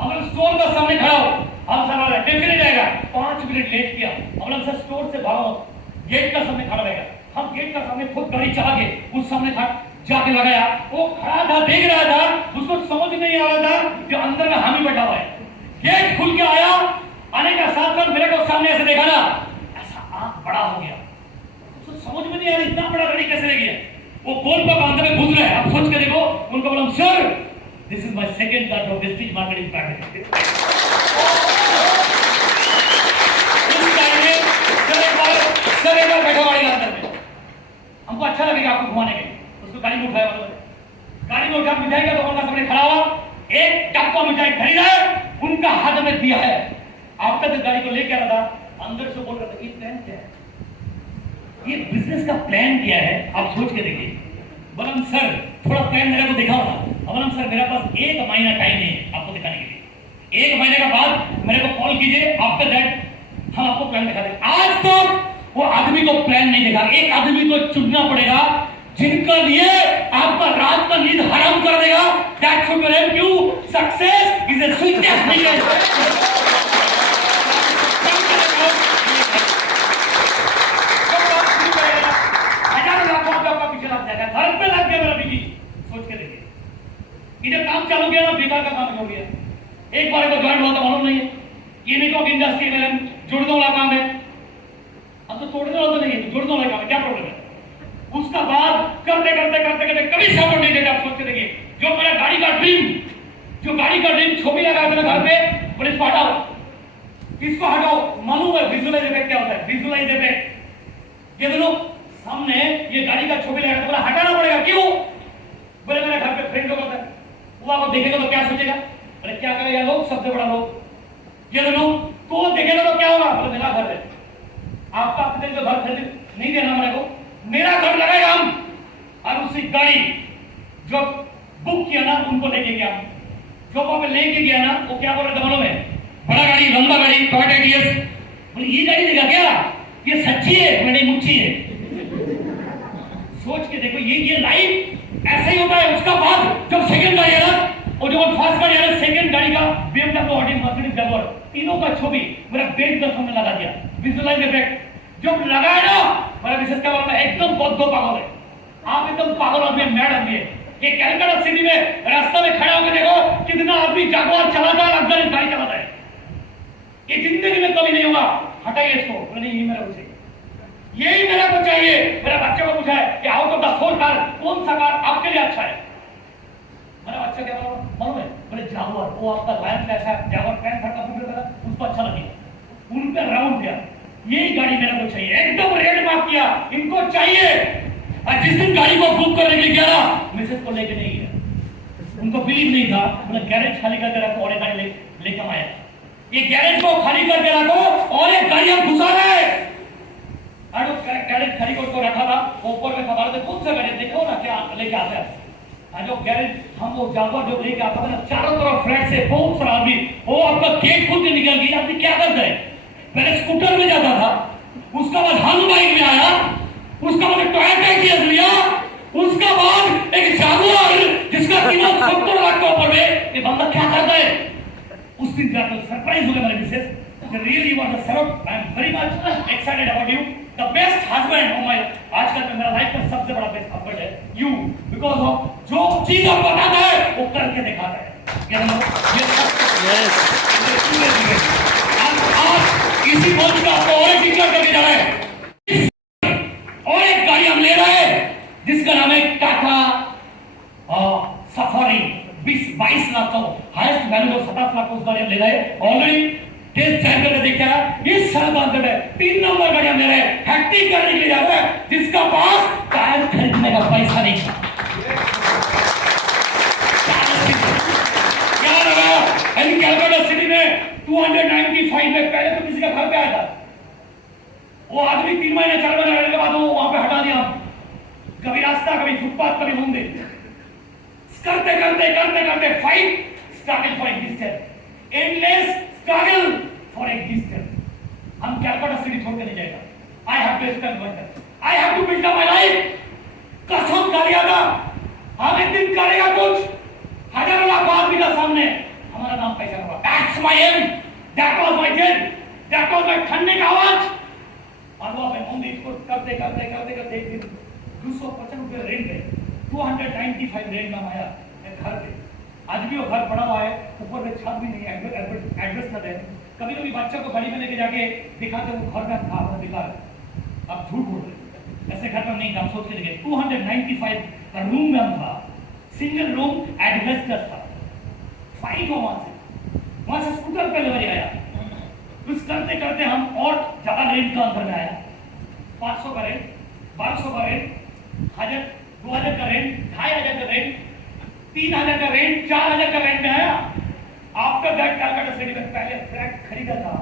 हम स्टोर का सामने खड़ा हो, हम सर डेफिनेट आएगा। 5 मिनट लेट किया। हम लोग सर स्टोर से भागो, गेट का सामने खड़ा रहेगा। हम गेट का सामने खुद गाड़ी चला के उस सामने जाके लगाया। वो खड़ा था, देख रहा था, उसको समझ नहीं आ रहा था जो अंदर में हामी बैठा हुआ है। गेट खुल के आया, आने का साथ साथ मेरे को सामने ऐसे देखा ना, ऐसा आंख बड़ा हो गया। उसको समझ में नहीं आ रहा इतना बड़ा गाड़ी कैसे ले गया। वो गोल पर अंदर में घुस रहा है। आप सोच के देखो। उनको बोला sir this is my second car for wastage marketing package. Sir एक बार बैठा गाड़ी के अंदर में, हमको अच्छा लगेगा आपको घुमाने के लिए। उसको गाड़ी में उठाया, गाड़ी में उठा मिठाई का दुकान का सामने खड़ा हुआ, एक टप्पा मिठाई खरीदा है, उनका हाथ में दिया है। आप तक गाड़ी को लेके आ रहा था, अंदर से बोल रहा था ये प्लान क्या है, ये बिजनेस का प्लान क्या है, आप सोच के देखिए। बोला सर थोड़ा प्लान मेरे को दिखाओ ना। बोला सर मेरे पास 1 महीना टाइम है आपको दिखाने के लिए, 1 महीने के बाद मेरे को कॉल कीजिए, आफ्टर दैट हम आपको प्लान दिखा देंगे। आज तो वो आदमी को प्लान नहीं देखा। एक आदमी को चुनना पड़ेगा जिनका लिए आपका रात का नींद हराम कर देगा। That should help you. Success is a sweetest business. हजारों लाखों आपका पीछे लग जाएगा, घर पे लग गया मेरा बीजी। सोच के देखिए, इधर काम चालू किया ना, बेकार का काम हो गया। एक बार को ज्वाइन हुआ तो मालूम नहीं है। ये नेटवर्क इंडस्ट्री में जुड़ने वाला काम है, अब तो तोड़ने वाला तो नहीं है, जुड़ने वाला काम है, क्या प्रॉब्लम है? उसका बाद करते करते करते करते कभी सपोर्ट नहीं देगा। आप सोच के देखिए, जो मेरा गाड़ी का ड्रीम छवि लगा था घर पे, बोले इसको हटाओ, इसको हटाओ। मालूम है विजुअलाइज इफेक्ट क्या होता है? विजुअलाइज इफेक्ट, ये दोनों सामने ये गाड़ी का छवि लगा था, बोला हटाना पड़ेगा। क्यों? बोले मेरा घर पे फ्रेंड होता है, वो आपको देखेगा तो क्या सोचेगा? बोले क्या करेगा लोग, सबसे बड़ा लोग। ये दोनों तो देखेगा तो क्या होगा? बोले मेरा घर है, आपका अपने जो घर खरीद नहीं देना मेरे को, मेरा घर लगाएगा हम। और उसी गाड़ी जो बुक किया ना, उनको लेके गया। जो वहां पे लेके गया ना, वो क्या बोल रहे थे मालूम है? बड़ा गाड़ी, लंबा गाड़ी, टोयोटा एडीएस। बोले ये गाड़ी देखा क्या? ये सच्ची है, मैंने मुच्छी है। सोच के देखो, ये लाइफ ऐसे ही होता है। उसका बाद जब सेकंड गाड़ी है ना, और जो फर्स्ट गाड़ी है ना, सेकंड गाड़ी का BMW ऑडी मर्सिडीज जागुआर तीनों का छवि मेरा बेड का सामने लगा दिया विजुअलाइज इफेक्ट जब लगाया ना मेरा विशेष क्या बोलना एकदम बहुत पागल है आप एकदम पागल आदमी है मैड आदमी है ये कलकत्ता सिटी में रास्ता में खड़ा होकर देखो कितना आदमी जागुआर चलाता है लग्जरी गाड़ी चलाता है ये जिंदगी में कभी नहीं होगा हटाइए इसको नहीं ये मेरा कुछ यही मेरे को चाहिए मेरा बच्चे को पूछा है कि आउट ऑफ द 4 कार कौन सा कार आपके लिए अच्छा है मेरा बच्चा क्या मालूम है बोले जागुआर वो आपका लायन कैसा है जागुआर पैन था कंप्यूटर का उसको अच्छा लगेगा उन पे राउंड दिया यही गाड़ी मेरे को चाहिए एकदम रेड मार्क किया इनको चाहिए और जिस दिन गाड़ी को बुक करने के लिए गया ना मिसेस को लेके नहीं गया उनको बिलीव नहीं था बोले गैरेज खाली करके रखो और एक गाड़ी लेकर आया ये गैरेज को खाली करके रखो और एक गाड़ी हम घुसा रहे गैरेज खाली करके रखा था ऊपर में खबर थे कौन सा गाड़ी देखो ना क्या लेके आते हैं जो गैरेज हम वो जागुआर जो लेके आता था ना चारों तरफ फ्लैट से बहुत सारा आदमी वो आपका गेट खोल के निकल गई आदमी क्या करता है पहले स्कूटर में जाता था उसका बाद हंस बाइक में आया उसका बाद टोयोटा की लिया उसका बाद एक जागुआर जिसका कीमत 70 लाख के ऊपर में ये बंदा क्या करता है उस दिन जाकर सरप्राइज हो गया मेरे Mrs really want to salute I am very much excited about you the best husband oh my आजकल में मेरा लाइफ का सबसे बड़ा बेस्ट हस्बैंड है you because of जो चीज आप बताता है वो करके दिखाता है आज इसी मंच का आपको और एक डिक्लेयर करके जा रहा है और एक गाड़ी हम ले रहे हैं जिसका नाम है टाटा सफारी 22 लाख का हाईएस्ट वैल्यू ऑफ 27 लाख का उस गाड़ी हम ले रहे हैं ऑलरेडी टेस्ट ड्राइव करके देखा है इस साल बाद है 3 नंबर गाड़ी हम ले रहे हैं हैट्रिक करने के लिए जा रहे हैं जिसका पास टायर खरीदने का पैसा नहीं था क्या लगा इन कलकत्ता सिटी में 295 में पहले तो किसी का घर पे आया था वो आदमी 3 महीने 4 महीने रहने के बाद वो वहां पे हटा दिया कभी रास्ता कभी फुटपाथ कभी होंगे करते करते करते करते fight struggle for existence endless struggle for existence हम कलकत्ता सिटी छोड़ के नहीं जाएगा I have to stand I have to build up my life कसम करिया था हम एक दिन करेगा कुछ हजारों लाख आदमी का सामने हमारा नाम पैसा होगा that's my aim that was my goal that was my ठंडे का आवाज और वो मैं मुंडी को करते करते करते करते एक दिन 250 रुपए रेंट पे 295 रेंट में आया घर पे आज भी वो घर पड़ा हुआ है ऊपर में छत भी नहीं है एड्रेस न है कभी कभी बच्चा को गाड़ी में लेके जाके दिखाते वो घर का था दिखा रहे अब झूठ बोल रहे ऐसे घर में नहीं था सोच के लेके 295 का रूम में हम था सिंगल रूम एडवेस्टर था फाइट हो वहां से स्कूटर पे लेकर आया कुछ करते करते हम और ज्यादा रेंट का अंदर में आया 500 का रेंट 1200 का रेंट 2000 का रेंट 2500 का रेंट 3000 का रेंट 4000 का रेंट में आया आफ्टर दैट कलकत्ता सिटी में पहले फ्लैट खरीदा था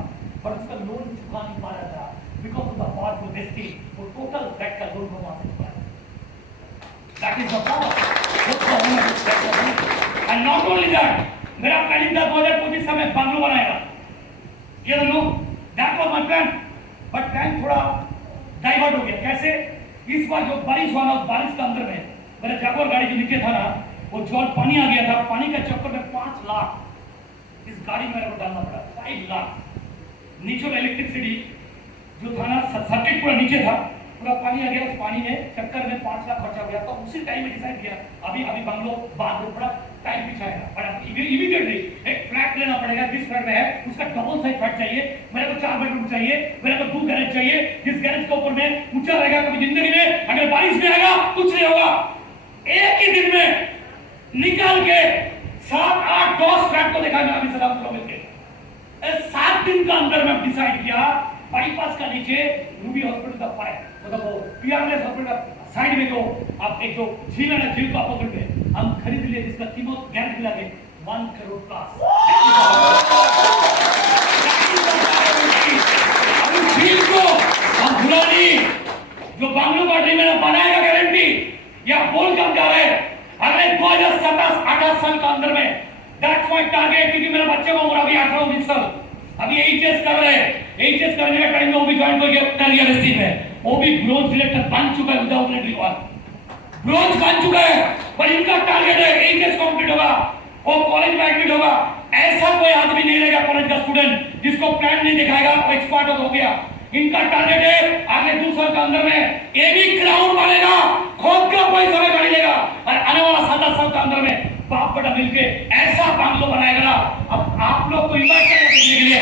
पर उसका लोन चुका नहीं पा रहा था बिकॉज ऑफ द पावरफुल डेस्टी वो टोटल फ्लैट का लोन वहां से चुकाया that is the power and not only that मेरा कलिंदा 2025 में बंगलो बनाएगा ये know that was my plan but plan थोड़ा डाइवर्ट हो गया कैसे इस बार जो बारिश हुआ ना बारिश के अंदर में मेरा जागुआर गाड़ी जो नीचे था ना वो जल पानी आ गया था पानी के चक्कर में 5 लाख इस गाड़ी में मेरे को डालना पड़ा 5 लाख नीचे इलेक्ट्रिसिटी जो था ना सर्किट पूरा नीचे था पूरा पानी आ गया उस पानी में चक्कर में 5 लाख खर्चा हो गया तो उसी टाइम में डिसाइड किया अभी बंगलो बाद में थोड़ा टाइम पीछा है पर इमीडिएटली एक फ्लैट लेना पड़ेगा जिस फ्लैट में है उसका डबल साइज फ्लैट चाहिए मेरे को 4 बेडरूम चाहिए मेरे को 2 गैरेज चाहिए जिस गैरेज के ऊपर में ऊंचा रहेगा कभी जिंदगी में अगर बारिश में आएगा कुछ नहीं होगा एक ही दिन में निकाल के 7 8 10 फ्लैट को देखा मैं अभी सलाम को मिलके 7 दिन का अंदर में डिसाइड किया बाईपास का नीचे रूबी हॉस्पिटल का पाए मतलब वो पीआरएस हॉस्पिटल का साइड में जो आप एक जो झील है ना झील का अपोजिट में हम खरीद लिए जिसका कीमत गारंटी लगे 1 करोड़ प्लस अब झील को हम भुला नहीं जो बांग्लो पार्टी में बनाएगा गारंटी या बोल कम जा रहे अगले 2027-28 साल के अंदर में दैट्स माय टारगेट क्योंकि मेरे बच्चे को उम्र अभी 18-19 साल अभी एचएस कर रहे हैं एचएस करने का टाइम में वो भी ज्वाइन कर लिया रेस्टिंग में वो भी ब्रोंज सिलेक्टर बन चुका है विदाउट लेटरिंग वन ब्रोंज बन चुका है पर इनका टारगेट है एचएस कंप्लीट होगा वो कॉलेज में एडमिट होगा ऐसा कोई आदमी नहीं रहेगा कॉलेज का स्टूडेंट जिसको प्लान नहीं दिखाएगा, वो एक्सपर्ट हो गया। इनका टारगेट है आगे 2 साल के अंदर में ये भी ग्राउंड बनेगा, खुद का पैसा में गाड़ी लेगा और आने वाला 7 साल के अंदर में बाप बेटा मिलके ऐसा बांग्लो बनाएगा ना। अब आप लोग को इन्वाइट करने के लिए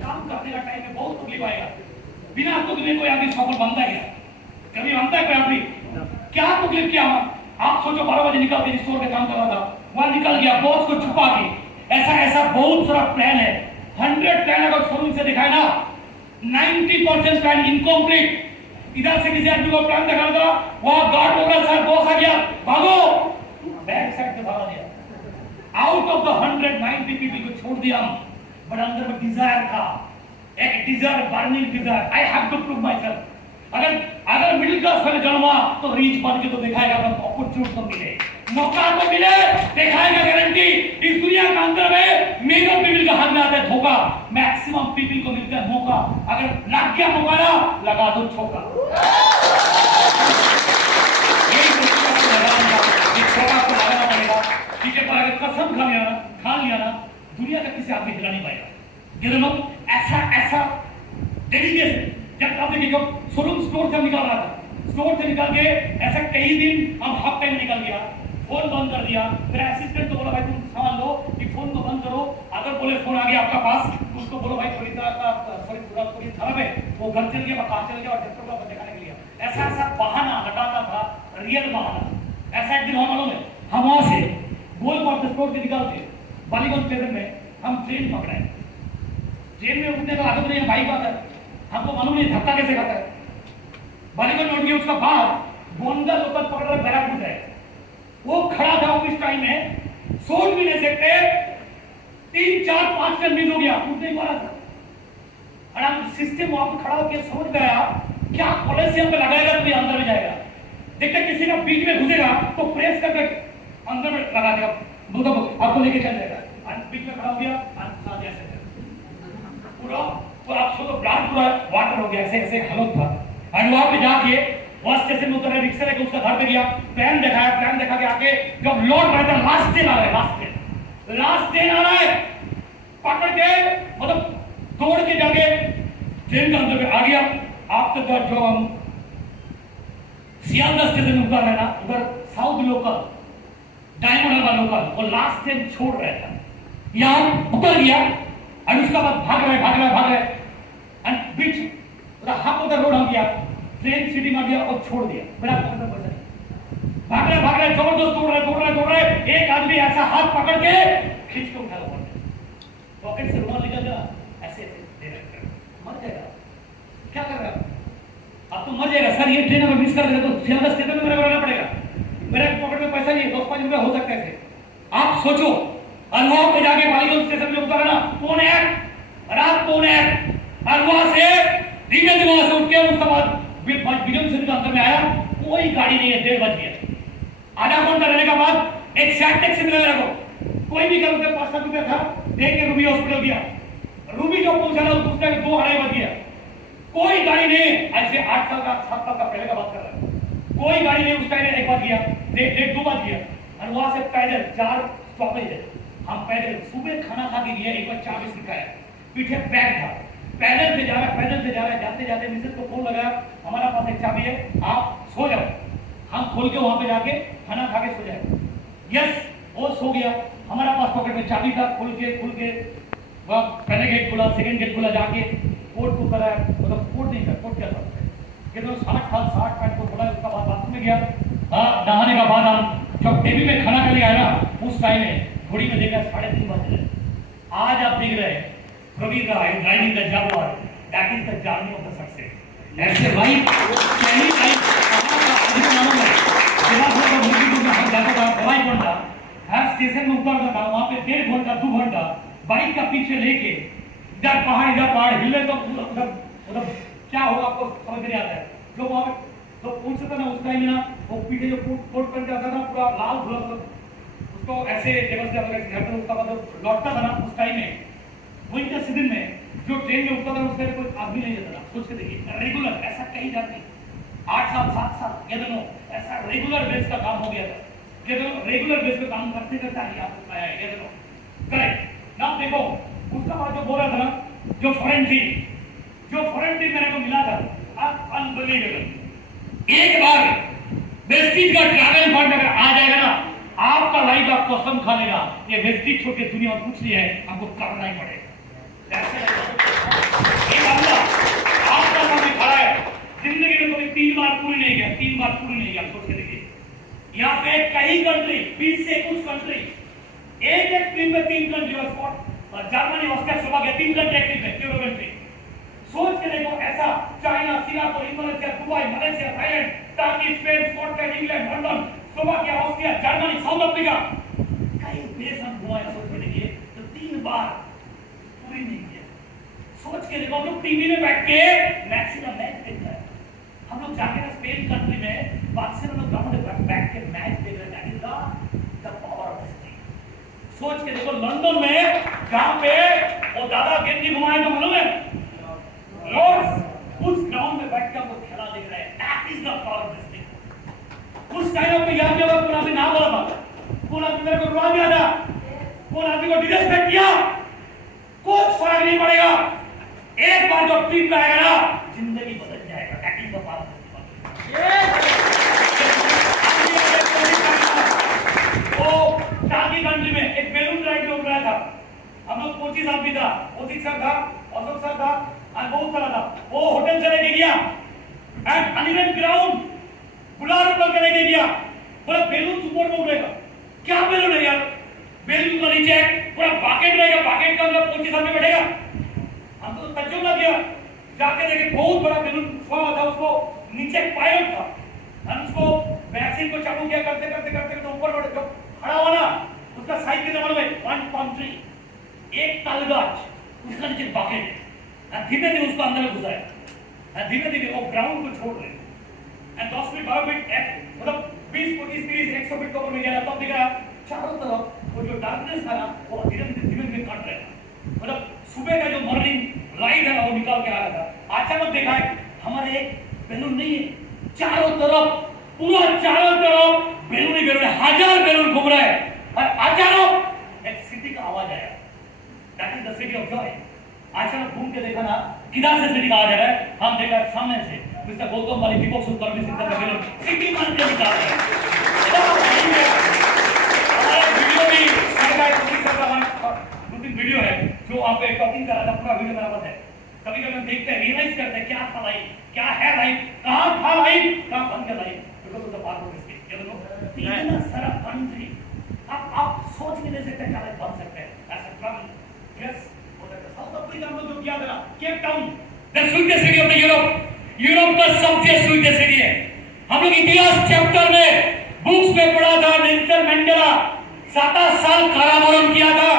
काम करने का टाइम में बहुत तकलीफ आएगा। बिना तकलीफ कोई आदमी सफल बनता है क्या? कभी बनता है कोई आदमी? क्या तकलीफ किया? आप सोचो 12 बजे निकल के स्टोर पे काम कर रहा था, वहां निकल गया बॉस को छुपा के। ऐसा बहुत सारा प्लान है। 100 प्लान अगर शोरूम से दिखाए ना, 90% प्लान इनकम्प्लीट। इधर से किसी आदमी को प्लान दिखा था, वहां गार्ड बोल रहा सर बॉस आ गया भागो, बैक साइड से भागा दिया। आउट ऑफ द 190 पीपल को छोड़ दिया हम, बट अंदर में डिजायर था, एक desire, burning desire, I have to prove myself. अगर मिडिल क्लास में जन्मा तो रीच बन के तो दिखाएगा, अपॉर्चुनिटी तो मिले, मौका तो मिले, दिखाएगा गारंटी। इस दुनिया के अंदर में मेजर पीपल का हाथ में आता है धोखा, मैक्सिमम पीपल को मिलता है मौका। अगर लग गया मौका ना, लगा दो छोका। लगाना पड़ेगा। ठीक है, पर अगर कसम खा लिया ना, दुनिया का किसी आदमी हिला नहीं पाएगा। ऐसा डेडिकेशन। जब आप देखिए शोरूम स्टोर से निकाल रहा था, स्टोर से निकाल के ऐसा कई दिन हम हाफ टाइम निकल गया, फोन बंद कर दिया। फिर असिस्टेंट को बोला भाई तुम सामान लो कि फोन को बंद करो, अगर बोले फोन आ गया आपका पास, उसको बोलो भाई थोड़ी खराब है, वो घर चल गया, कहाँ चल गया और डॉक्टर को दिखाने के लिए। ऐसा बहाना लगाता था, रियल बहाना। ऐसा एक दिन हम मालूम है, हम वहां से गोलमार्ग स्टोर के निकालते बालीगंज स्टेशन में हम ट्रेन पकड़े। ट्रेन में उठने का आदत नहीं है, बाइक आता है, हमको मालूम नहीं धक्का कैसे खाता है। बालीगंज में उठ गया, उसका बाद गोंडा लोकल पकड़ रहा बैराकपुर जाए। वो खड़ा था ऑफिस टाइम में, सोच भी नहीं सकते, 3 4 5 टन मिस हो गया, उठ नहीं पा रहा था। और हम सिस्टम वहां पर खड़ा होकर समझ गया क्या पॉलिसी हम पे लगाएगा तो ये अंदर में जाएगा। देखते किसी का बीच में घुसेगा तो प्रेस करके अंदर में लगा देगा, मतलब आपको लेके चल जाएगा। बीच में खड़ा हो गया, पूरा तो आप सोचो ब्लड पूरा वाटर हो गया, ऐसे हालत था। और वहां पे जाके बस स्टेशन में उतरा, रिक्शा लेके उसका घर पे गया, प्लान देखा के आके जब लौट रहा था, लास्ट ट्रेन आ रहा है, पकड़ के मतलब दौड़ के जाके ट्रेन के अंदर आ गया। आप तक जो हम सियालदह स्टेशन में उतर रहे ना, उधर south local, Diamond Harbour local, वो लास्ट ट्रेन छोड़ रहा था, यहाँ उतर गया। और उसका बाद भाग रहे and beach half of the road हम गया, ट्रेन सिटी मार दिया और छोड़ दिया। बड़ा भाग रहे जबरदस्त दौड़ रहे। एक आदमी ऐसा हाथ पकड़ के खींच के उठा लो, पॉकेट से रुमाल निकल गया, ऐसे मर जाएगा। क्या कर रहा है अब? तो मर जाएगा सर, ये ट्रेन अगर मिस कर देगा तो सियालदह स्टेशन में मेरा रहना पड़ेगा, मेरे पॉकेट में पैसा नहीं है, 10-5 रुपया हो सकता है। आप सोचो, और वहां पे जाके बालीगंज स्टेशन में उतरा ना, रात 1:45, और वहां से धीमे से उठ के उसके बाद विजन सिटी के अंदर में आया, कोई गाड़ी नहीं है, 1:30 बज गया। आधा घंटा रहने के बाद एक सैट टैक्सी मिला मेरे को, कोई भी कर 5-7 रुपया था, देख के रूबी हॉस्पिटल गया। रूबी जो पहुंचा ना उसका 2-2:30 बज गया, कोई गाड़ी नहीं। ऐसे 8 साल का 7 साल का पहले का बात कर रहा है, कोई गाड़ी नहीं। उस टाइम 1 बज गया, 1:30-2 बज गया, और वहां से पैदल 4 स्टॉपेज है, हम पैदल सुबह खाना खा के गए। एक बार 40 लिखाया, पीछे बैग था, पैदल से जा रहा है। जाते जाते मिसेस को फोन लगाया, हमारा पास एक चाबी है, आप सो जाओ, हम खोल के वहां पे जाके खाना खा के सो जाए। यस, वो सो गया। हमारा पास पॉकेट में चाबी था, खुल के वह पहले गेट खुला, सेकंड गेट खुला, जाके कोट को करा, मतलब कोट नहीं था, कोट क्या था कि तो 60 पैंट को खोला। उसका बाद बाथरूम में गया, नहाने का बाद हम जब टेबल में खाना कर लिया है ना, उस टाइम में घड़ी में देखा 3:30 बज रहे। आज आप देख रहे हैं Praveen Roy driving the Jaguar, that is the journey of the success. ऐसे लाइफ पहली लाइफ हम जाता था, दवाई बनता हर स्टेशन में उतरता था, वहां पे 1.5 घंटा 2 घंटा बाइक का पीछे लेके इधर पहाड़ हिले तो उधर क्या होगा आपको समझ नहीं आता है। जो वहां पे तो पूछता था ना, उस टाइम ना वो पीछे जो कोट पहन के आता था पूरा लाल धुला, उसको ऐसे टेबल से घर उसका मतलब लौटता था ना, उस टाइम में विंटर सीजन में जो ट्रेन में उठता था उसका कोई आदमी नहीं रहता था। सोच के देखिए, रेगुलर ऐसा कहीं जाती 8 साल 7 साल ये दोनों ऐसा रेगुलर बेस का काम हो गया था, ये दोनों रेगुलर बेस पे काम करते करते आगे आपको आया है ये दोनों। करेक्ट ना, देखो उसका बाद जो बोल रहा था ना, जो फॉरेन टीम मेरे को मिला था, अनबिलीवेबल। एक बार वेस्टीज का ट्रैवल फंड अगर आ जाएगा ना, आपका लाइफ आप कसम खा लेगा, ये वेस्टीज छोड़ के दुनिया में कुछ नहीं है, आपको करना ही पड़ेगा। एक बंदा आपका सामने खड़ा है, जिंदगी में कभी 3 बार पूरी नहीं किया, 3 बार पूरी नहीं किया, सोच के देखिए। यहाँ पे कई कंट्री, 20 से कुछ कंट्री, एक टीम में 3 कंट्री का spot, Germany, Austria, Slovakia 3 country active है, यूरो कंट्री। सोच के देखो, ऐसा China, Singapore, Indonesia, Dubai, Malaysia, Thailand, Turkey, Spain, Scotland, England, London, Slovakia, Austria, Germany, south Africa, कई देश हम घुमाए। सोच के देखिए, तो 3 बार पूरी नहीं किया। सोच के देखो, हम लोग टीवी में बैठ के मैच का मैच देख रहे हैं, हम लोग जाके ना स्पेन कंट्री में बार्सिलोना में ग्राउंड में बैठ के मैच देख रहे हैं। That is the power of this. सोच के देखो, लंदन में जहां पे वो दादा गेंद घुमाए तो मालूम है, उस ग्राउंड में बैठ के हम लोग खेला देख रहे हैं। That is the power of this. उस टाइम पे याद किया, कौन आदमी ना बोला था, कौन आदमी मेरे को रुला दिया था, कौन आदमी को डिसरेस्पेक्ट किया, कुछ फर्क नहीं पड़ेगा। एक बार जो टीम में आएगा ना, जिंदगी बदल जाएगा। That is the power of this. वो टाकी कंट्री में एक बेलून राइड हो रहा था, हम लोग कोची साहब भी था, ओसिक सर था, अशोक सर था, और बहुत सारा था। वो होटल से लेके गया एंड अनिवन ग्राउंड बुलार पर लेके गया, पूरा बेलून सुपर बोल रहेगा। क्या बेलून है यार, बेलून का नीचे पूरा बाकेट रहेगा, बाकेट का अंदर कोची साहब में बैठेगा। हम तो तज्जुब लग गया, जाके देखे बहुत बड़ा बेलून था, उसको नीचे पायलट था, हम उसको वैक्सीन को चालू किया, करते करते करते करते ऊपर बढ़ गया, खड़ा हुआ ना, उसका साइज कितना मालूम है, 1.3, एक तालगाज, उसका नीचे बाकेट। धीमे धीमे उसको अंदर में घुसाया, धीमे धीमे वो ग्राउंड को छोड़ रहे हैं। 10 फीट 12 फीट मतलब 20-25 30 100 फीट ऊपर में गया, तब दिख रहा चारों तरफ वो जो डार्कनेस था ना, वो धीरे धीरे कट रहा था। मतलब सुबह का जो मॉर्निंग लाइट है ना, वो निकाल के आ रहा था। अचानक देखा है हमारे एक बेलून नहीं है, चारों तरफ, पूरा चारों तरफ बेलून ही बेलून, 1000 बेलून घूम रहा है। और अचानक एक सिटी का आवाज आया, that is the city of Joy. अचानक घूम के देखा ना, किधर से सिटी का आवाज आ रहा है, हम देखा सामने से मिस्टर गौतम वाली दीपक सुंदर भी सिटी का बेलून सिटी मान के निकाल रहे हैं। हमारा वीडियो भी सरकार कोशिश कर रहा है, 2-3 वीडियो है जो आपको टॉकिंग कर रहा था, पूरा वीडियो मेरा पास है। कभी कभी हम देखते हैं, रियलाइज करते हैं क्या था लाइफ, क्या है लाइफ, कहां था लाइफ, कहां बन गया life. Because of the power of this. ये देखो इतना सारा कंट्री, आप सोच भी नहीं सकते क्या लाइफ बन सकते हैं ऐसा ट्रैवल। यस, साउथ अफ्रीका में जो किया था, Cape Town, the sweetest city of the Europe का सबसे स्वीटेस्ट सिटी है। हम लोग इतिहास चैप्टर में बुक्स में पढ़ा था, नेल्सन मंडेला 7 साल कारावास किया था।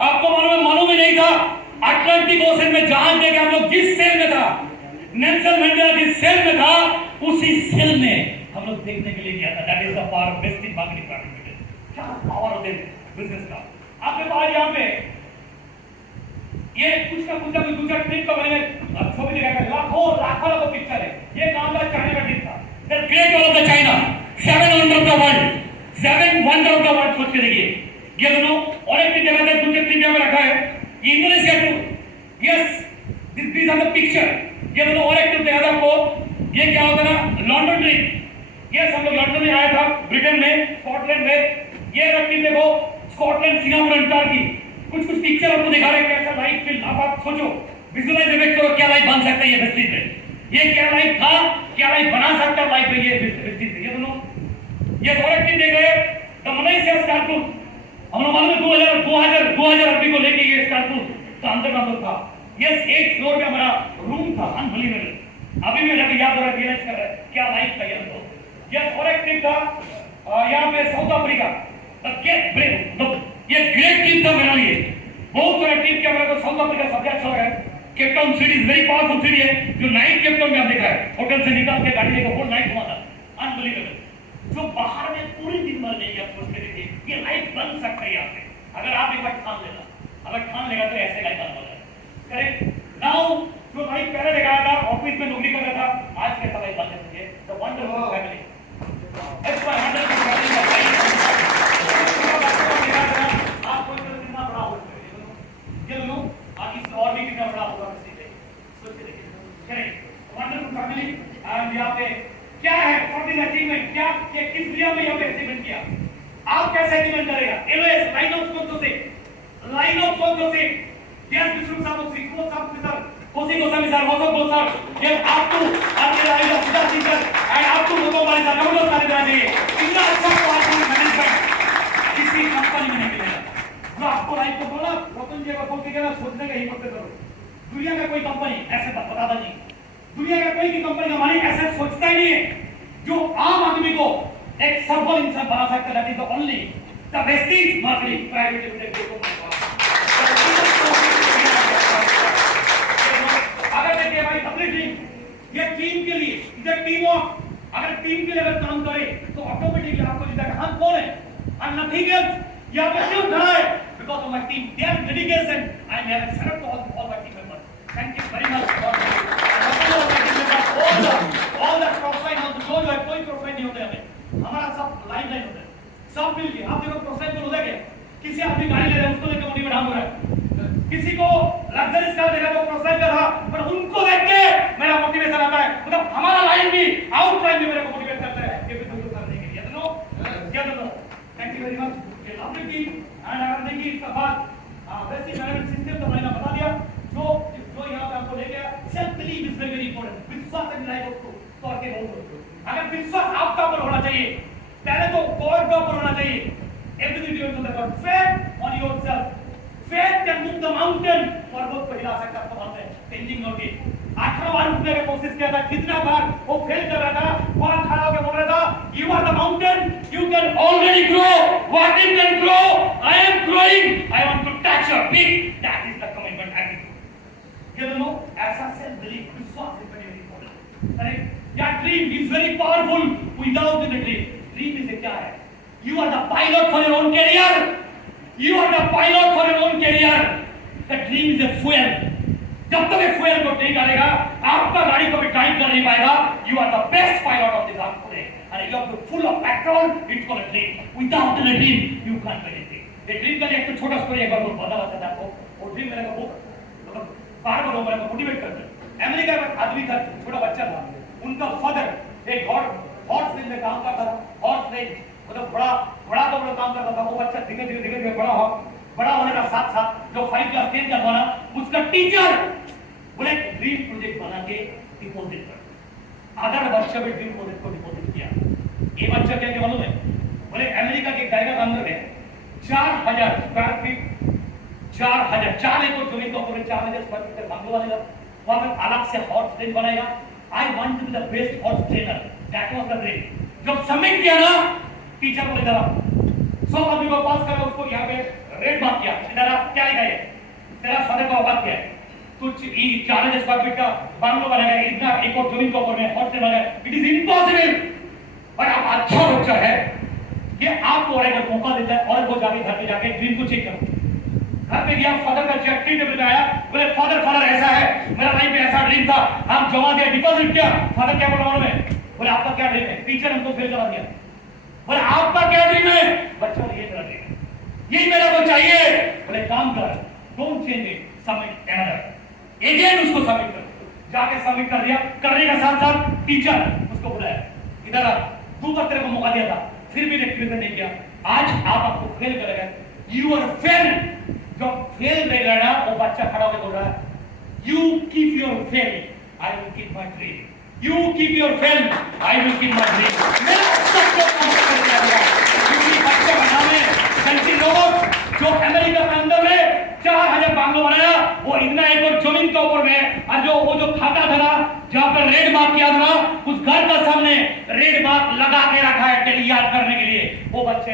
आपको मालूम ही नहीं था, अटलांटिक ओशन में जहाज लेके हम लोग जिस सेल में था, नेल्सन मंडेला जिस सेल में था, उसी सेल में हम लोग देखने के लिए गया था। That is the power of wasting marketing private. क्या पावर होते हैं बिजनेस का। आपके पास यहाँ पे ये कुछ ना कुछ दूसरा ट्रिप का मैंने छवि दिखाया, लाखों पिक्चर है। ये कहां था, चाइना का ट्रिप था, the great wall of the China, 7 wonder of the world, 7 wonder of the world. सोच के देखिए, ये दोनों और एक जगह पे दूसरे ट्रिप में रखा है, ये Indonesia tour. Yes, this are the picture. ये दोनों और एक ट्रिप देखा था आपको, ये क्या होता ना, लंदन ट्रिप। यस, हम लोग लंदन में आया था, ब्रिटेन में, स्कॉटलैंड में। ये ट्रिप देखो, स्कॉटलैंड, सिंगापुर, टर्की। कुछ पिक्चर आपको दिखा रहे हैं कैसा लाइफ फील। अब आप सोचो, विजुअलाइज इमेज करो, क्या लाइफ बन सकता है ये वेस्टिज में। ये क्या लाइफ था, क्या लाइफ बना सकता है लाइफ में ये वेस्टिज में। ये दोनों ये और एक देख रहे हैं, द मलेशिया स्टार टूर। हम लोग मालूम है 2000 आदमी को लेके ये स्टार टूर का अंदर था। यस, 8 फ्लोर पे हमारा रूम था, अनबिलीवेबल। अभी भी मुझे याद हो रहा है, रियलाइज कर रहा है क्या लाइफ था ये तो। यस, और एक ट्रिप था यहाँ पे साउथ अफ्रीका, ये ग्रेट ट्रिप था मेरे लिए। बहुत सारे ट्रिप के मेरे को साउथ अफ्रीका सबसे अच्छा लगा है। Cape Town city is very powerful city है, जो नाइट केप टाउन में आप देखा है, होटल से निकल के गाड़ी लेकर होल नाइट घुमा था, अनबिलीवेबल। जो बाहर में पूरी दिन भर नहीं, आप सोच के देखिए ये लाइफ बन सकता है यहाँ पे, अगर आप एक बार ठान लेगा, अगर ठान लेगा तो ऐसे लाइफ बन होगा। करेक्ट। नाउ जो लाइफ पहले दिखाया था, ऑफिस में नौकरी कर रहा था, आज कैसा लाइफ बन जाती है। The wonderful family, it's my wonderful family का लाइफ। आप कोई कितना बड़ा हो ये लोग आगे से और भी कितना बड़ा होगा सोच के देखिए। Wonderful family. एंड यहाँ पे क्या है फॉर अचीवमेंट, क्या किस लिया में यहाँ पे अचीवमेंट किया, आप कैसे अचीवमेंट करेगा। LOS line of sponsorship, line of sponsorship, yes Vishnu साहब सिक्को साहब सर कोसी को सर वो सब सर ये आपको आपके line of Sudha teacher and आपको लोगों वाले सर नंबर सारे देना चाहिए। इतना अच्छा तो आपको मैनेजमेंट किसी कंपनी में नहीं मिलेगा। जो आपको लाइफ को बोला रतन जी का बोल के कहना सोचने का हिम्मत करो। दुनिया का कोई कंपनी ऐसे बताता नहीं, दुनिया का कोई भी कंपनी का मालिक ऐसे सोचता ही नहीं है जो आम आदमी को एक सफल इंसान बना सकता है। That is the only the Vestige marketing private limited. अगर देखिए भाई अपनी टीम, ये टीम के लिए इधर टीम हो, अगर टीम के लिए अगर काम करे तो ऑटोमेटिकली आपको जीतेगा। हम कौन है, आई एम नथिंग एल्स। यहाँ पे क्यों खड़ा है, because of my team, their dedication I have served all my team members. Thank you very much. All the profile of जो है कोई प्रोफाइल नहीं होता है, हमारा सब लाइन लाइन होता है, सब मिलके। आप देखो प्रोफाइल को होता है, किसी आदमी गाड़ी ले रहा है उसको लेकर मोटिवेट हम हो रहा है, किसी को लग्जरीज कार देखा तो प्रोफाइल कर रहा, पर उनको देख के मेरा मोटिवेशन आता है। मतलब हमारा लाइन भी आउट लाइन भी मेरे को मोटिवेट करता है ये भी बिल्कुल करने के लिए। No thank you very much. ये लवली टीम एंड अगर देखिए इसका बाद बेसिक मैनेजमेंट सिस्टम तो मैंने बता दिया। जो यहाँ पे आपको ले गया, self believe is very important. विश्वास इन लाइफ को तो आगे बहुत, अगर विश्वास आपका ऊपर होना चाहिए, पहले तो गॉड का ऊपर होना चाहिए। Everything depends on the God. Faith on yourself, faith can move the mountain. पर्वत को हिला सकता है माउंटेन चेंजिंग होगी। 18 बार उठने की कोशिश किया था, कितना बार वो फेल कर रहा था, वहां खड़ा होकर बोल रहा था you are the mountain, you can already grow, what you can grow, I am growing, I want to touch your peak. That is the commitment attitude. ये दोनों ऐसा सेल्फ बिलीव, विश्वास is very important. Correct. Your dream is very powerful without the dream. Dream is क्या है? You are the pilot for your own career. You are the pilot for your own career. The dream is a fuel. जब तक ये fuel को नहीं करेगा, आपका गाड़ी कभी ड्राइव कर नहीं पाएगा। You are the best pilot of this earth today. And you have to full of petrol. It's called a dream. Without the dream, you can't do anything. ये dream का एक तो छोटा स्टोरी एक बार मैं बता रहा था आपको। वो dream मेरे को बहुत बार-बार वो मेरे को मोटिवेट करता है। अमेरिका में आदमी था, छोटा बच्चा था, उनका फादर एक हॉर्स रेंज में काम करता था। हॉर्स रेंज मतलब बड़ा काम करता था। वो बच्चा धीरे धीरे बड़ा होने का साथ साथ जो 5 क्लास 10 क्लास वाला, उसका टीचर बोले ड्रीम प्रोजेक्ट बना के डिपॉजिट कर। अगर बच्चा भी ड्रीम प्रोजेक्ट को डिपॉजिट किया, ये बच्चा क्या मालूम है, बोले अमेरिका के जाएगा के अंदर में 4000 स्क्वायर फीट, 4 एकड़ जमीन का पूरे 4000 स्क्वायर फीट का बंगलो बनेगा। वहां पर अलग से हॉर्स रेंज बनाएगा। I want to be the best horse trainer. That was the dream. जब सबमिट किया ना, टीचर बोले जरा 100 आदमी को पास करा, उसको यहाँ पे रेट मार्क किया। इधर आप क्या लिखा है, तेरा फादर का बात क्या है, कुछ 4000 स्क्वायर फीट का बंगलो बनाएगा, इतना एकड़ जमीन के ऊपर में हॉर्स ट्रेनर है। It is impossible. पर आप अच्छा बच्चा है, ये आपको और एक मौका देता है, और वो जाके घर पे जाके ड्रीम को चेक करो। घर पे गया, फादर का चेक टेबल पे आया, बोले फादर ऐसा है, मेरा लाइफ में ऐसा ड्रीम था, हम जमा दिया, डिपॉजिट किया। फादर क्या बोला मालूम है, बोले आपका क्या ड्रीम है, टीचर हमको फेल करा दिया। बोले आपका क्या ड्रीम है, बच्चा ये मेरा ड्रीम है, यही मेरा को चाहिए। बोले काम कर, don't change it, submit another. Again उसको सबमिट कर, जाके सबमिट कर दिया। करने का साथ साथ टीचर उसको बुलाया, इधर आ, 2 बार तेरे को मौका दिया था, फिर भी रिक्वेस्ट नहीं किया, आज आप आपको फेल करेगा। You are fail. जो फेल रहेगा ना, वो बच्चा खड़ा होकर बोल रहा है you keep your fail, I will keep my dream. You keep your fail, I will keep my dream. मेरा सबको कॉम्पिट किया गया किसी बच्चे बनाने गलती लोग जो अमेरिका के अंदर में 4000 बांग्लो बनाया, वो इतना एकड़ जमीन के ऊपर में, और जो वो जो खाता था ना, जहां पर रेड मार्क किया था ना, उस घर का सामने रेड मार्क लगा के रखा है डेली याद करने के लिए। वो बच्चे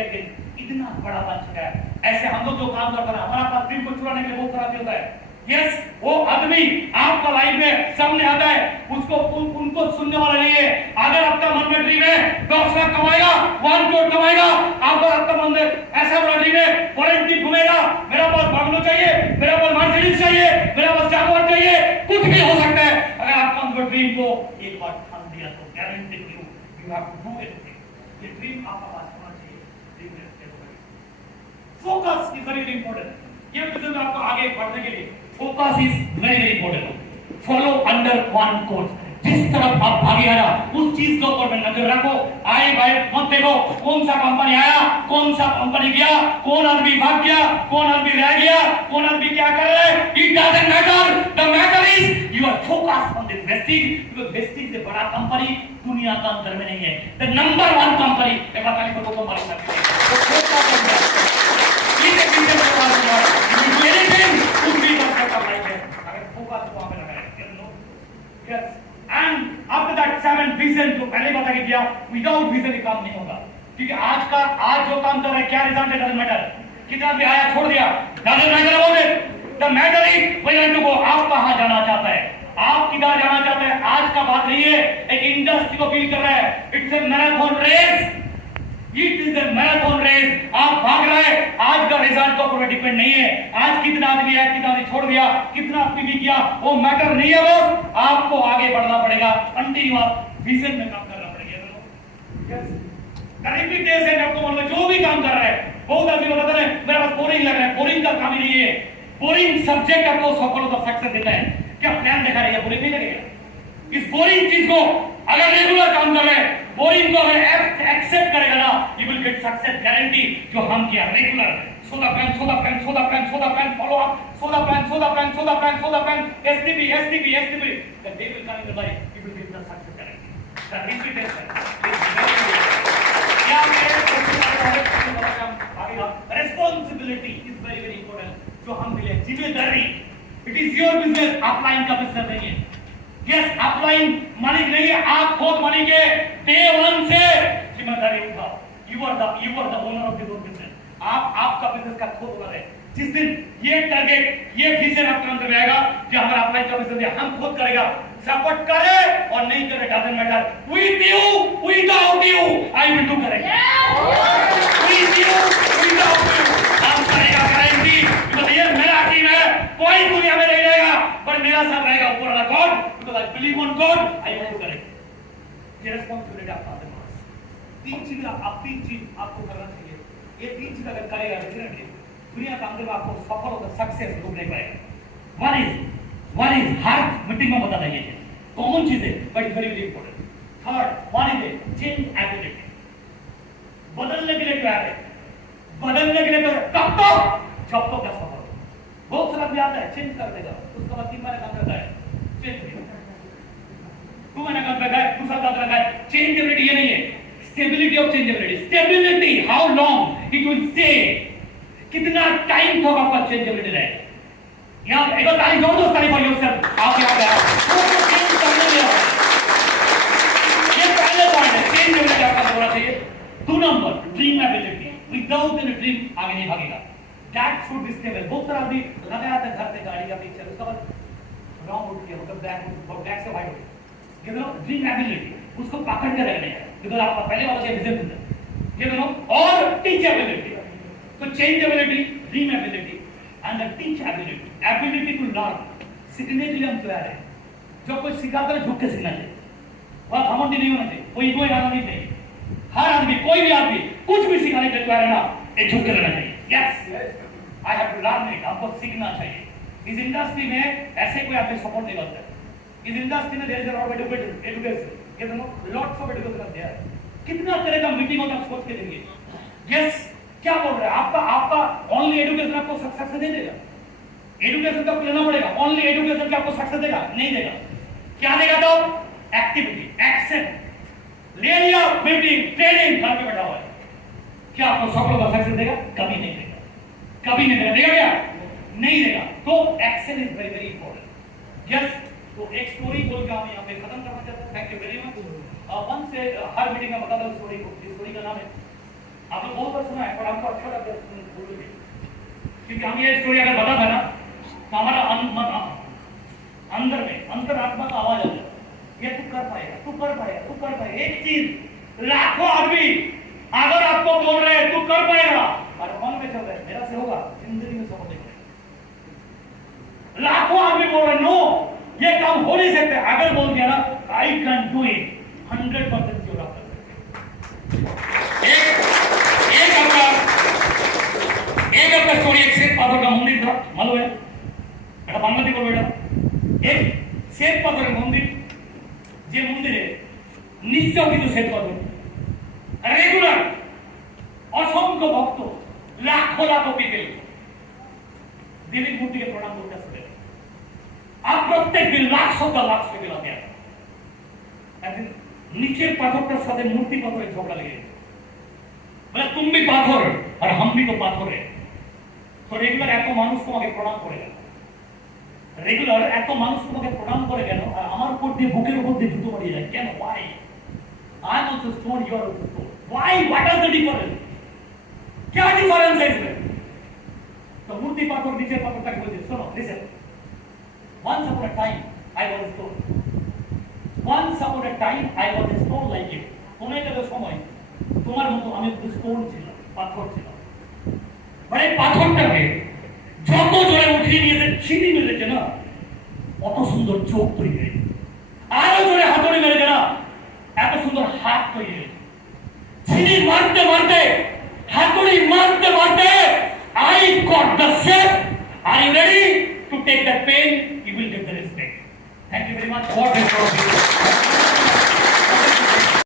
इतना बड़ा बन चुका है। ऐसे हम लोग जो काम करते हैं, हमारा पास ड्रीम को चुराने के लिए बहुत खराब होता है। यस, वो आदमी आपका लाइफ में सामने आता है, उसको उनको सुनने वाला नहीं है। अगर आपका मन में ड्रीम है 10 लाख कमाएगा, 1 करोड़ कमाएगा, आपका मन में ऐसा बड़ा ड्रीम है, फॉरेन ट्रिप घूमेगा, मेरा पास बंगलो चाहिए, मेरा पास मर्सिडीज चाहिए, मेरा पास जागवार चाहिए, कुछ भी हो सकता है। Talent in you, you have to do anything. ये ड्रीम आपका पास होना चाहिए। Dream focus is very important. ये बिजनेस आपको आगे बढ़ने के लिए focus is very important. Follow under one course, जिस तरफ आप भागे ना उस चीज के ऊपर में नजर रखो। आए भाई मत देखो कौन सा कंपनी आया, कौन सा कंपनी गया, कौन आदमी भाग गया, कौन आदमी रह गया, कौन आदमी क्या कर रहा है। It doesn't matter, the matter is you are focused on this Vestige, because Vestige से बड़ा कंपनी दुनिया का अंदर में नहीं है। द नंबर वन कंपनी मैं बता नहीं को मालूम है। तो focus on that, is a business profile, you anything could be the life है अगर फोकस वहां पे लगा है। Yes and after that 7 vision तो पहले बता के दिया, विदाउट विजन ये काम नहीं होगा। क्योंकि आज जो काम कर रहा है क्या रिजल्ट है डजंट मैटर, कितना भी आया छोड़ दिया doesn't matter about it. The matter is where to go, आप कहां जाना चाहता है, आप किधर जाना चाहते हैं। आज का बात नहीं है, एक इंडस्ट्री को बिल्ड कर रहा है। It's a marathon race, it is a marathon race. आप भाग रहे हैं, आज का रिजल्ट तो पूरा डिपेंड नहीं है। आज कितना आदमी है, कितना आदमी छोड़ दिया, कितना आपने भी किया, वो मैटर नहीं है। बस आपको आगे बढ़ना पड़ेगा, कंटिन्यूअस विजन में काम करना पड़ेगा। यस रिपीटेशन आपको मतलब जो भी काम कर रहा है, बहुत आदमी बताते हैं मेरे पास बोरिंग लग रहा है, बोरिंग का काम ही नहीं है। बोरिंग सब्जेक्ट आपको सफलता सक्सेस देता है। क्या प्लान दिखा रही है, बोरिंग नहीं लगेगा। इस बोरिंग चीज को अगर रेगुलर काम कर रहे हैं, बोरिंग को अगर एक्सेप्ट करेगा ना, you will get success guarantee. जो हम किया रेगुलर सोदा प्लान, सोदा प्लान, सोदा प्लान, सोदा प्लान, फॉलो अप, सोदा प्लान, सोदा प्लान, सोदा प्लान, सोदा plan, STP, STP, STP, the day will come in your life, you will get the success guarantee. The repetition क्या responsibility is very very important. जो हम मिले जिम्मेदारी, it is your business, upline का business नहीं है। Yes upline मालिक नहीं है, आप खुद मालिक है। डे 1 से जिम्मेदारी उठाओ। You are the owner of your business. आप आपका बिजनेस का खुद ओनर है। जिस दिन ये टारगेट, ये विजन आपके अंदर में आएगा कि हमारा अपलाइन का बिजनेस है, हम खुद करेगा, सपोर्ट करे और नहीं करे doesn't matter. With you without you I will do correct. With you without you हम करेगा गारंटी। ये मेरा टीम है, कोई दुनिया में नहीं रहेगा पर मेरा साथ रहेगा ऊपर वाला God, because I believe on God, I will do correct. ये रिस्पांसिबिलिटी आपका पास। तीन चीज आपको करना चाहिए। ये तीन चीज अगर करेगा डेफिनेटली दुनिया का अंदर आपको सफल होकर सक्सेस ढूंढने पाएगा। वन इज हर मीटिंग में बता देंगे कॉमन चीज है but very very important. Third one is change ability, बदलने के लिए तैयार है, बदलने के लिए तो तब तो जब तो क्या सफल। बहुत सारा भी आता है चेंज कर देगा, उसका बाद 3 महीने काम करता है चेंज नहीं होता, 2 महीने काम करता है, 2 साल काम करता है। चेंजेबिलिटी ये नहीं है, stability of changeability. Stability how long it will stay, कितना टाइम तक आपका चेंजेबिलिटी रहेगा। यहां एक तारीफ दो दोस्त तारीफ फॉर योरसेल्फ। आप यहां पे आओ, चेंज करने के लिए ये पहले पॉइंट है, चेंजेबिलिटी आपका होना चाहिए। 2 number dream ability, without any dream आगे नहीं भागेगा। That should be stable. बहुत सारा आदमी लगाया था घर पे गाड़ी का पिक्चर, उसका बाद रॉन्ग उठ गया, मतलब ब्लैक से व्हाइट हो गया। ये दोनों ड्रीम एबिलिटी, उसको पकड़ के रखने का, बिकॉज़ आपका पहले वाला जो विजन था ये दोनों। और टीच एबिलिटी, तो change ability, dream ability and the teach ability, ability to learn. सीखने के लिए हम तैयार हैं। जो कोई सिखाता है झुक के सीखना चाहिए, वह घमंडी नहीं होना चाहिए, कोई कोई आना नहीं चाहिए। हर आदमी, कोई भी आदमी कुछ भी सिखाने के तैयार है ना, ये झुक के रहना चाहिए। Yes I have to learn it, आपको सीखना चाहिए। इस इंडस्ट्री में ऐसे कोई आपको सपोर्ट नहीं करता है। इस इंडस्ट्री में there is a lot of education, ये दोनों लॉट्स ऑफ एजुकेशन देयर है। कितना तरह का मीटिंग होता है सोच के देंगे। यस क्या बोल रहे हैं, आपका ओनली एजुकेशन आपको सक्सेस दे देगा। एजुकेशन का लेना पड़ेगा, ओनली एजुकेशन का आपको सक्सेस देगा नहीं देगा। क्या देगा तो एक्टिविटी, एक्शन, ले लिया मीटिंग, ट्रेनिंग, घर पे बैठा हुआ है, क्या आपको सफलता सक्सेस देगा? कभी नहीं देगा, कभी नहीं देगा। देगा क्या? नहीं देगा। तो action is very very important. Yes तो एक स्टोरी बोल के हम यहाँ पे खत्म करना चाहते हैं। Thank you very much. One से हर मीटिंग में बताता हूँ स्टोरी को। इस स्टोरी का नाम है, आप लोग बहुत बार सुना है पर हमको अच्छा लगता है बोलोगे, क्योंकि हम ये स्टोरी अगर बता था ना तो हमारा अंदर में अंतरात्मा का आवाज आता है, ये तू कर पाएगा, तू कर पाएगा, तू कर पाएगा। एक चीज लाखों आदमी अगर आपको बोल रहे हैं तू कर पाएगा और मन में चल रहा है मेरा से होगा, जिंदगी में सफल नहीं होगा। लाखों आदमी बोल रहे नो ये काम हो नहीं सकते, अगर बोल दिया ना I can do it, 100% sure आप कर सकते हैं। एक आपका स्टोरी, एक श्वेत पाथर का मंदिर था, मालूम है? এটা বাংলাতে বলবো এটা। এক শ্বেত পাথরের মন্দির, যে মন্দিরে নিশ্চয়িত শ্বেত পাথর, রেগুলার অসংখ্য ভক্ত, লাখো লাখো পিপল দেবীর মূর্তিকে প্রণাম করতে আসবে। আর প্রত্যেক দিন লাখ পিপল আতে আসে। একদিন নিচের পাথরটার সাথে মূর্তি পাথরের ঝগড়া লেগে গেছে। বলে তুমি भी পাথর আর हम भी तो পাথর है। তো রেগুলার এত মানুষ তোমাকে প্রণাম করে গেল, রেগুলার এত মানুষ তোমাকে প্রণাম করে গেল, আর আমার উপর দিয়ে বুকের উপর দিয়ে জুতো মারিয়ে যায় কেন? Why? I am also stone, you are also stone. Why? What are the difference? क्या डिफरेंस है इसमें? तो मूर्ति पाथर नीचे पाथरটাকে বলছে, শোনো, listen, once upon a time I was a stone, once upon a time I was a stone like you। কোন একটা সময় তোমার মতো আমি স্টোন ছিলাম, পাথর ছিলাম। মানে পাথরটাকে যত জোরে উঠিয়ে নিয়েছে, ছিনি মেরেছে না, কত সুন্দর চোখ তৈরি হয়েছে। আরো জোরে হাতুড়ি মেরেছে না, এত সুন্দর হাত তৈরি হয়েছে। ছিনি মারতে মারতে, হাতুড়ি মারতে মারতে, I got the shape. Are you ready to take that pain? You will get the respect. Thank you very much. God bless you.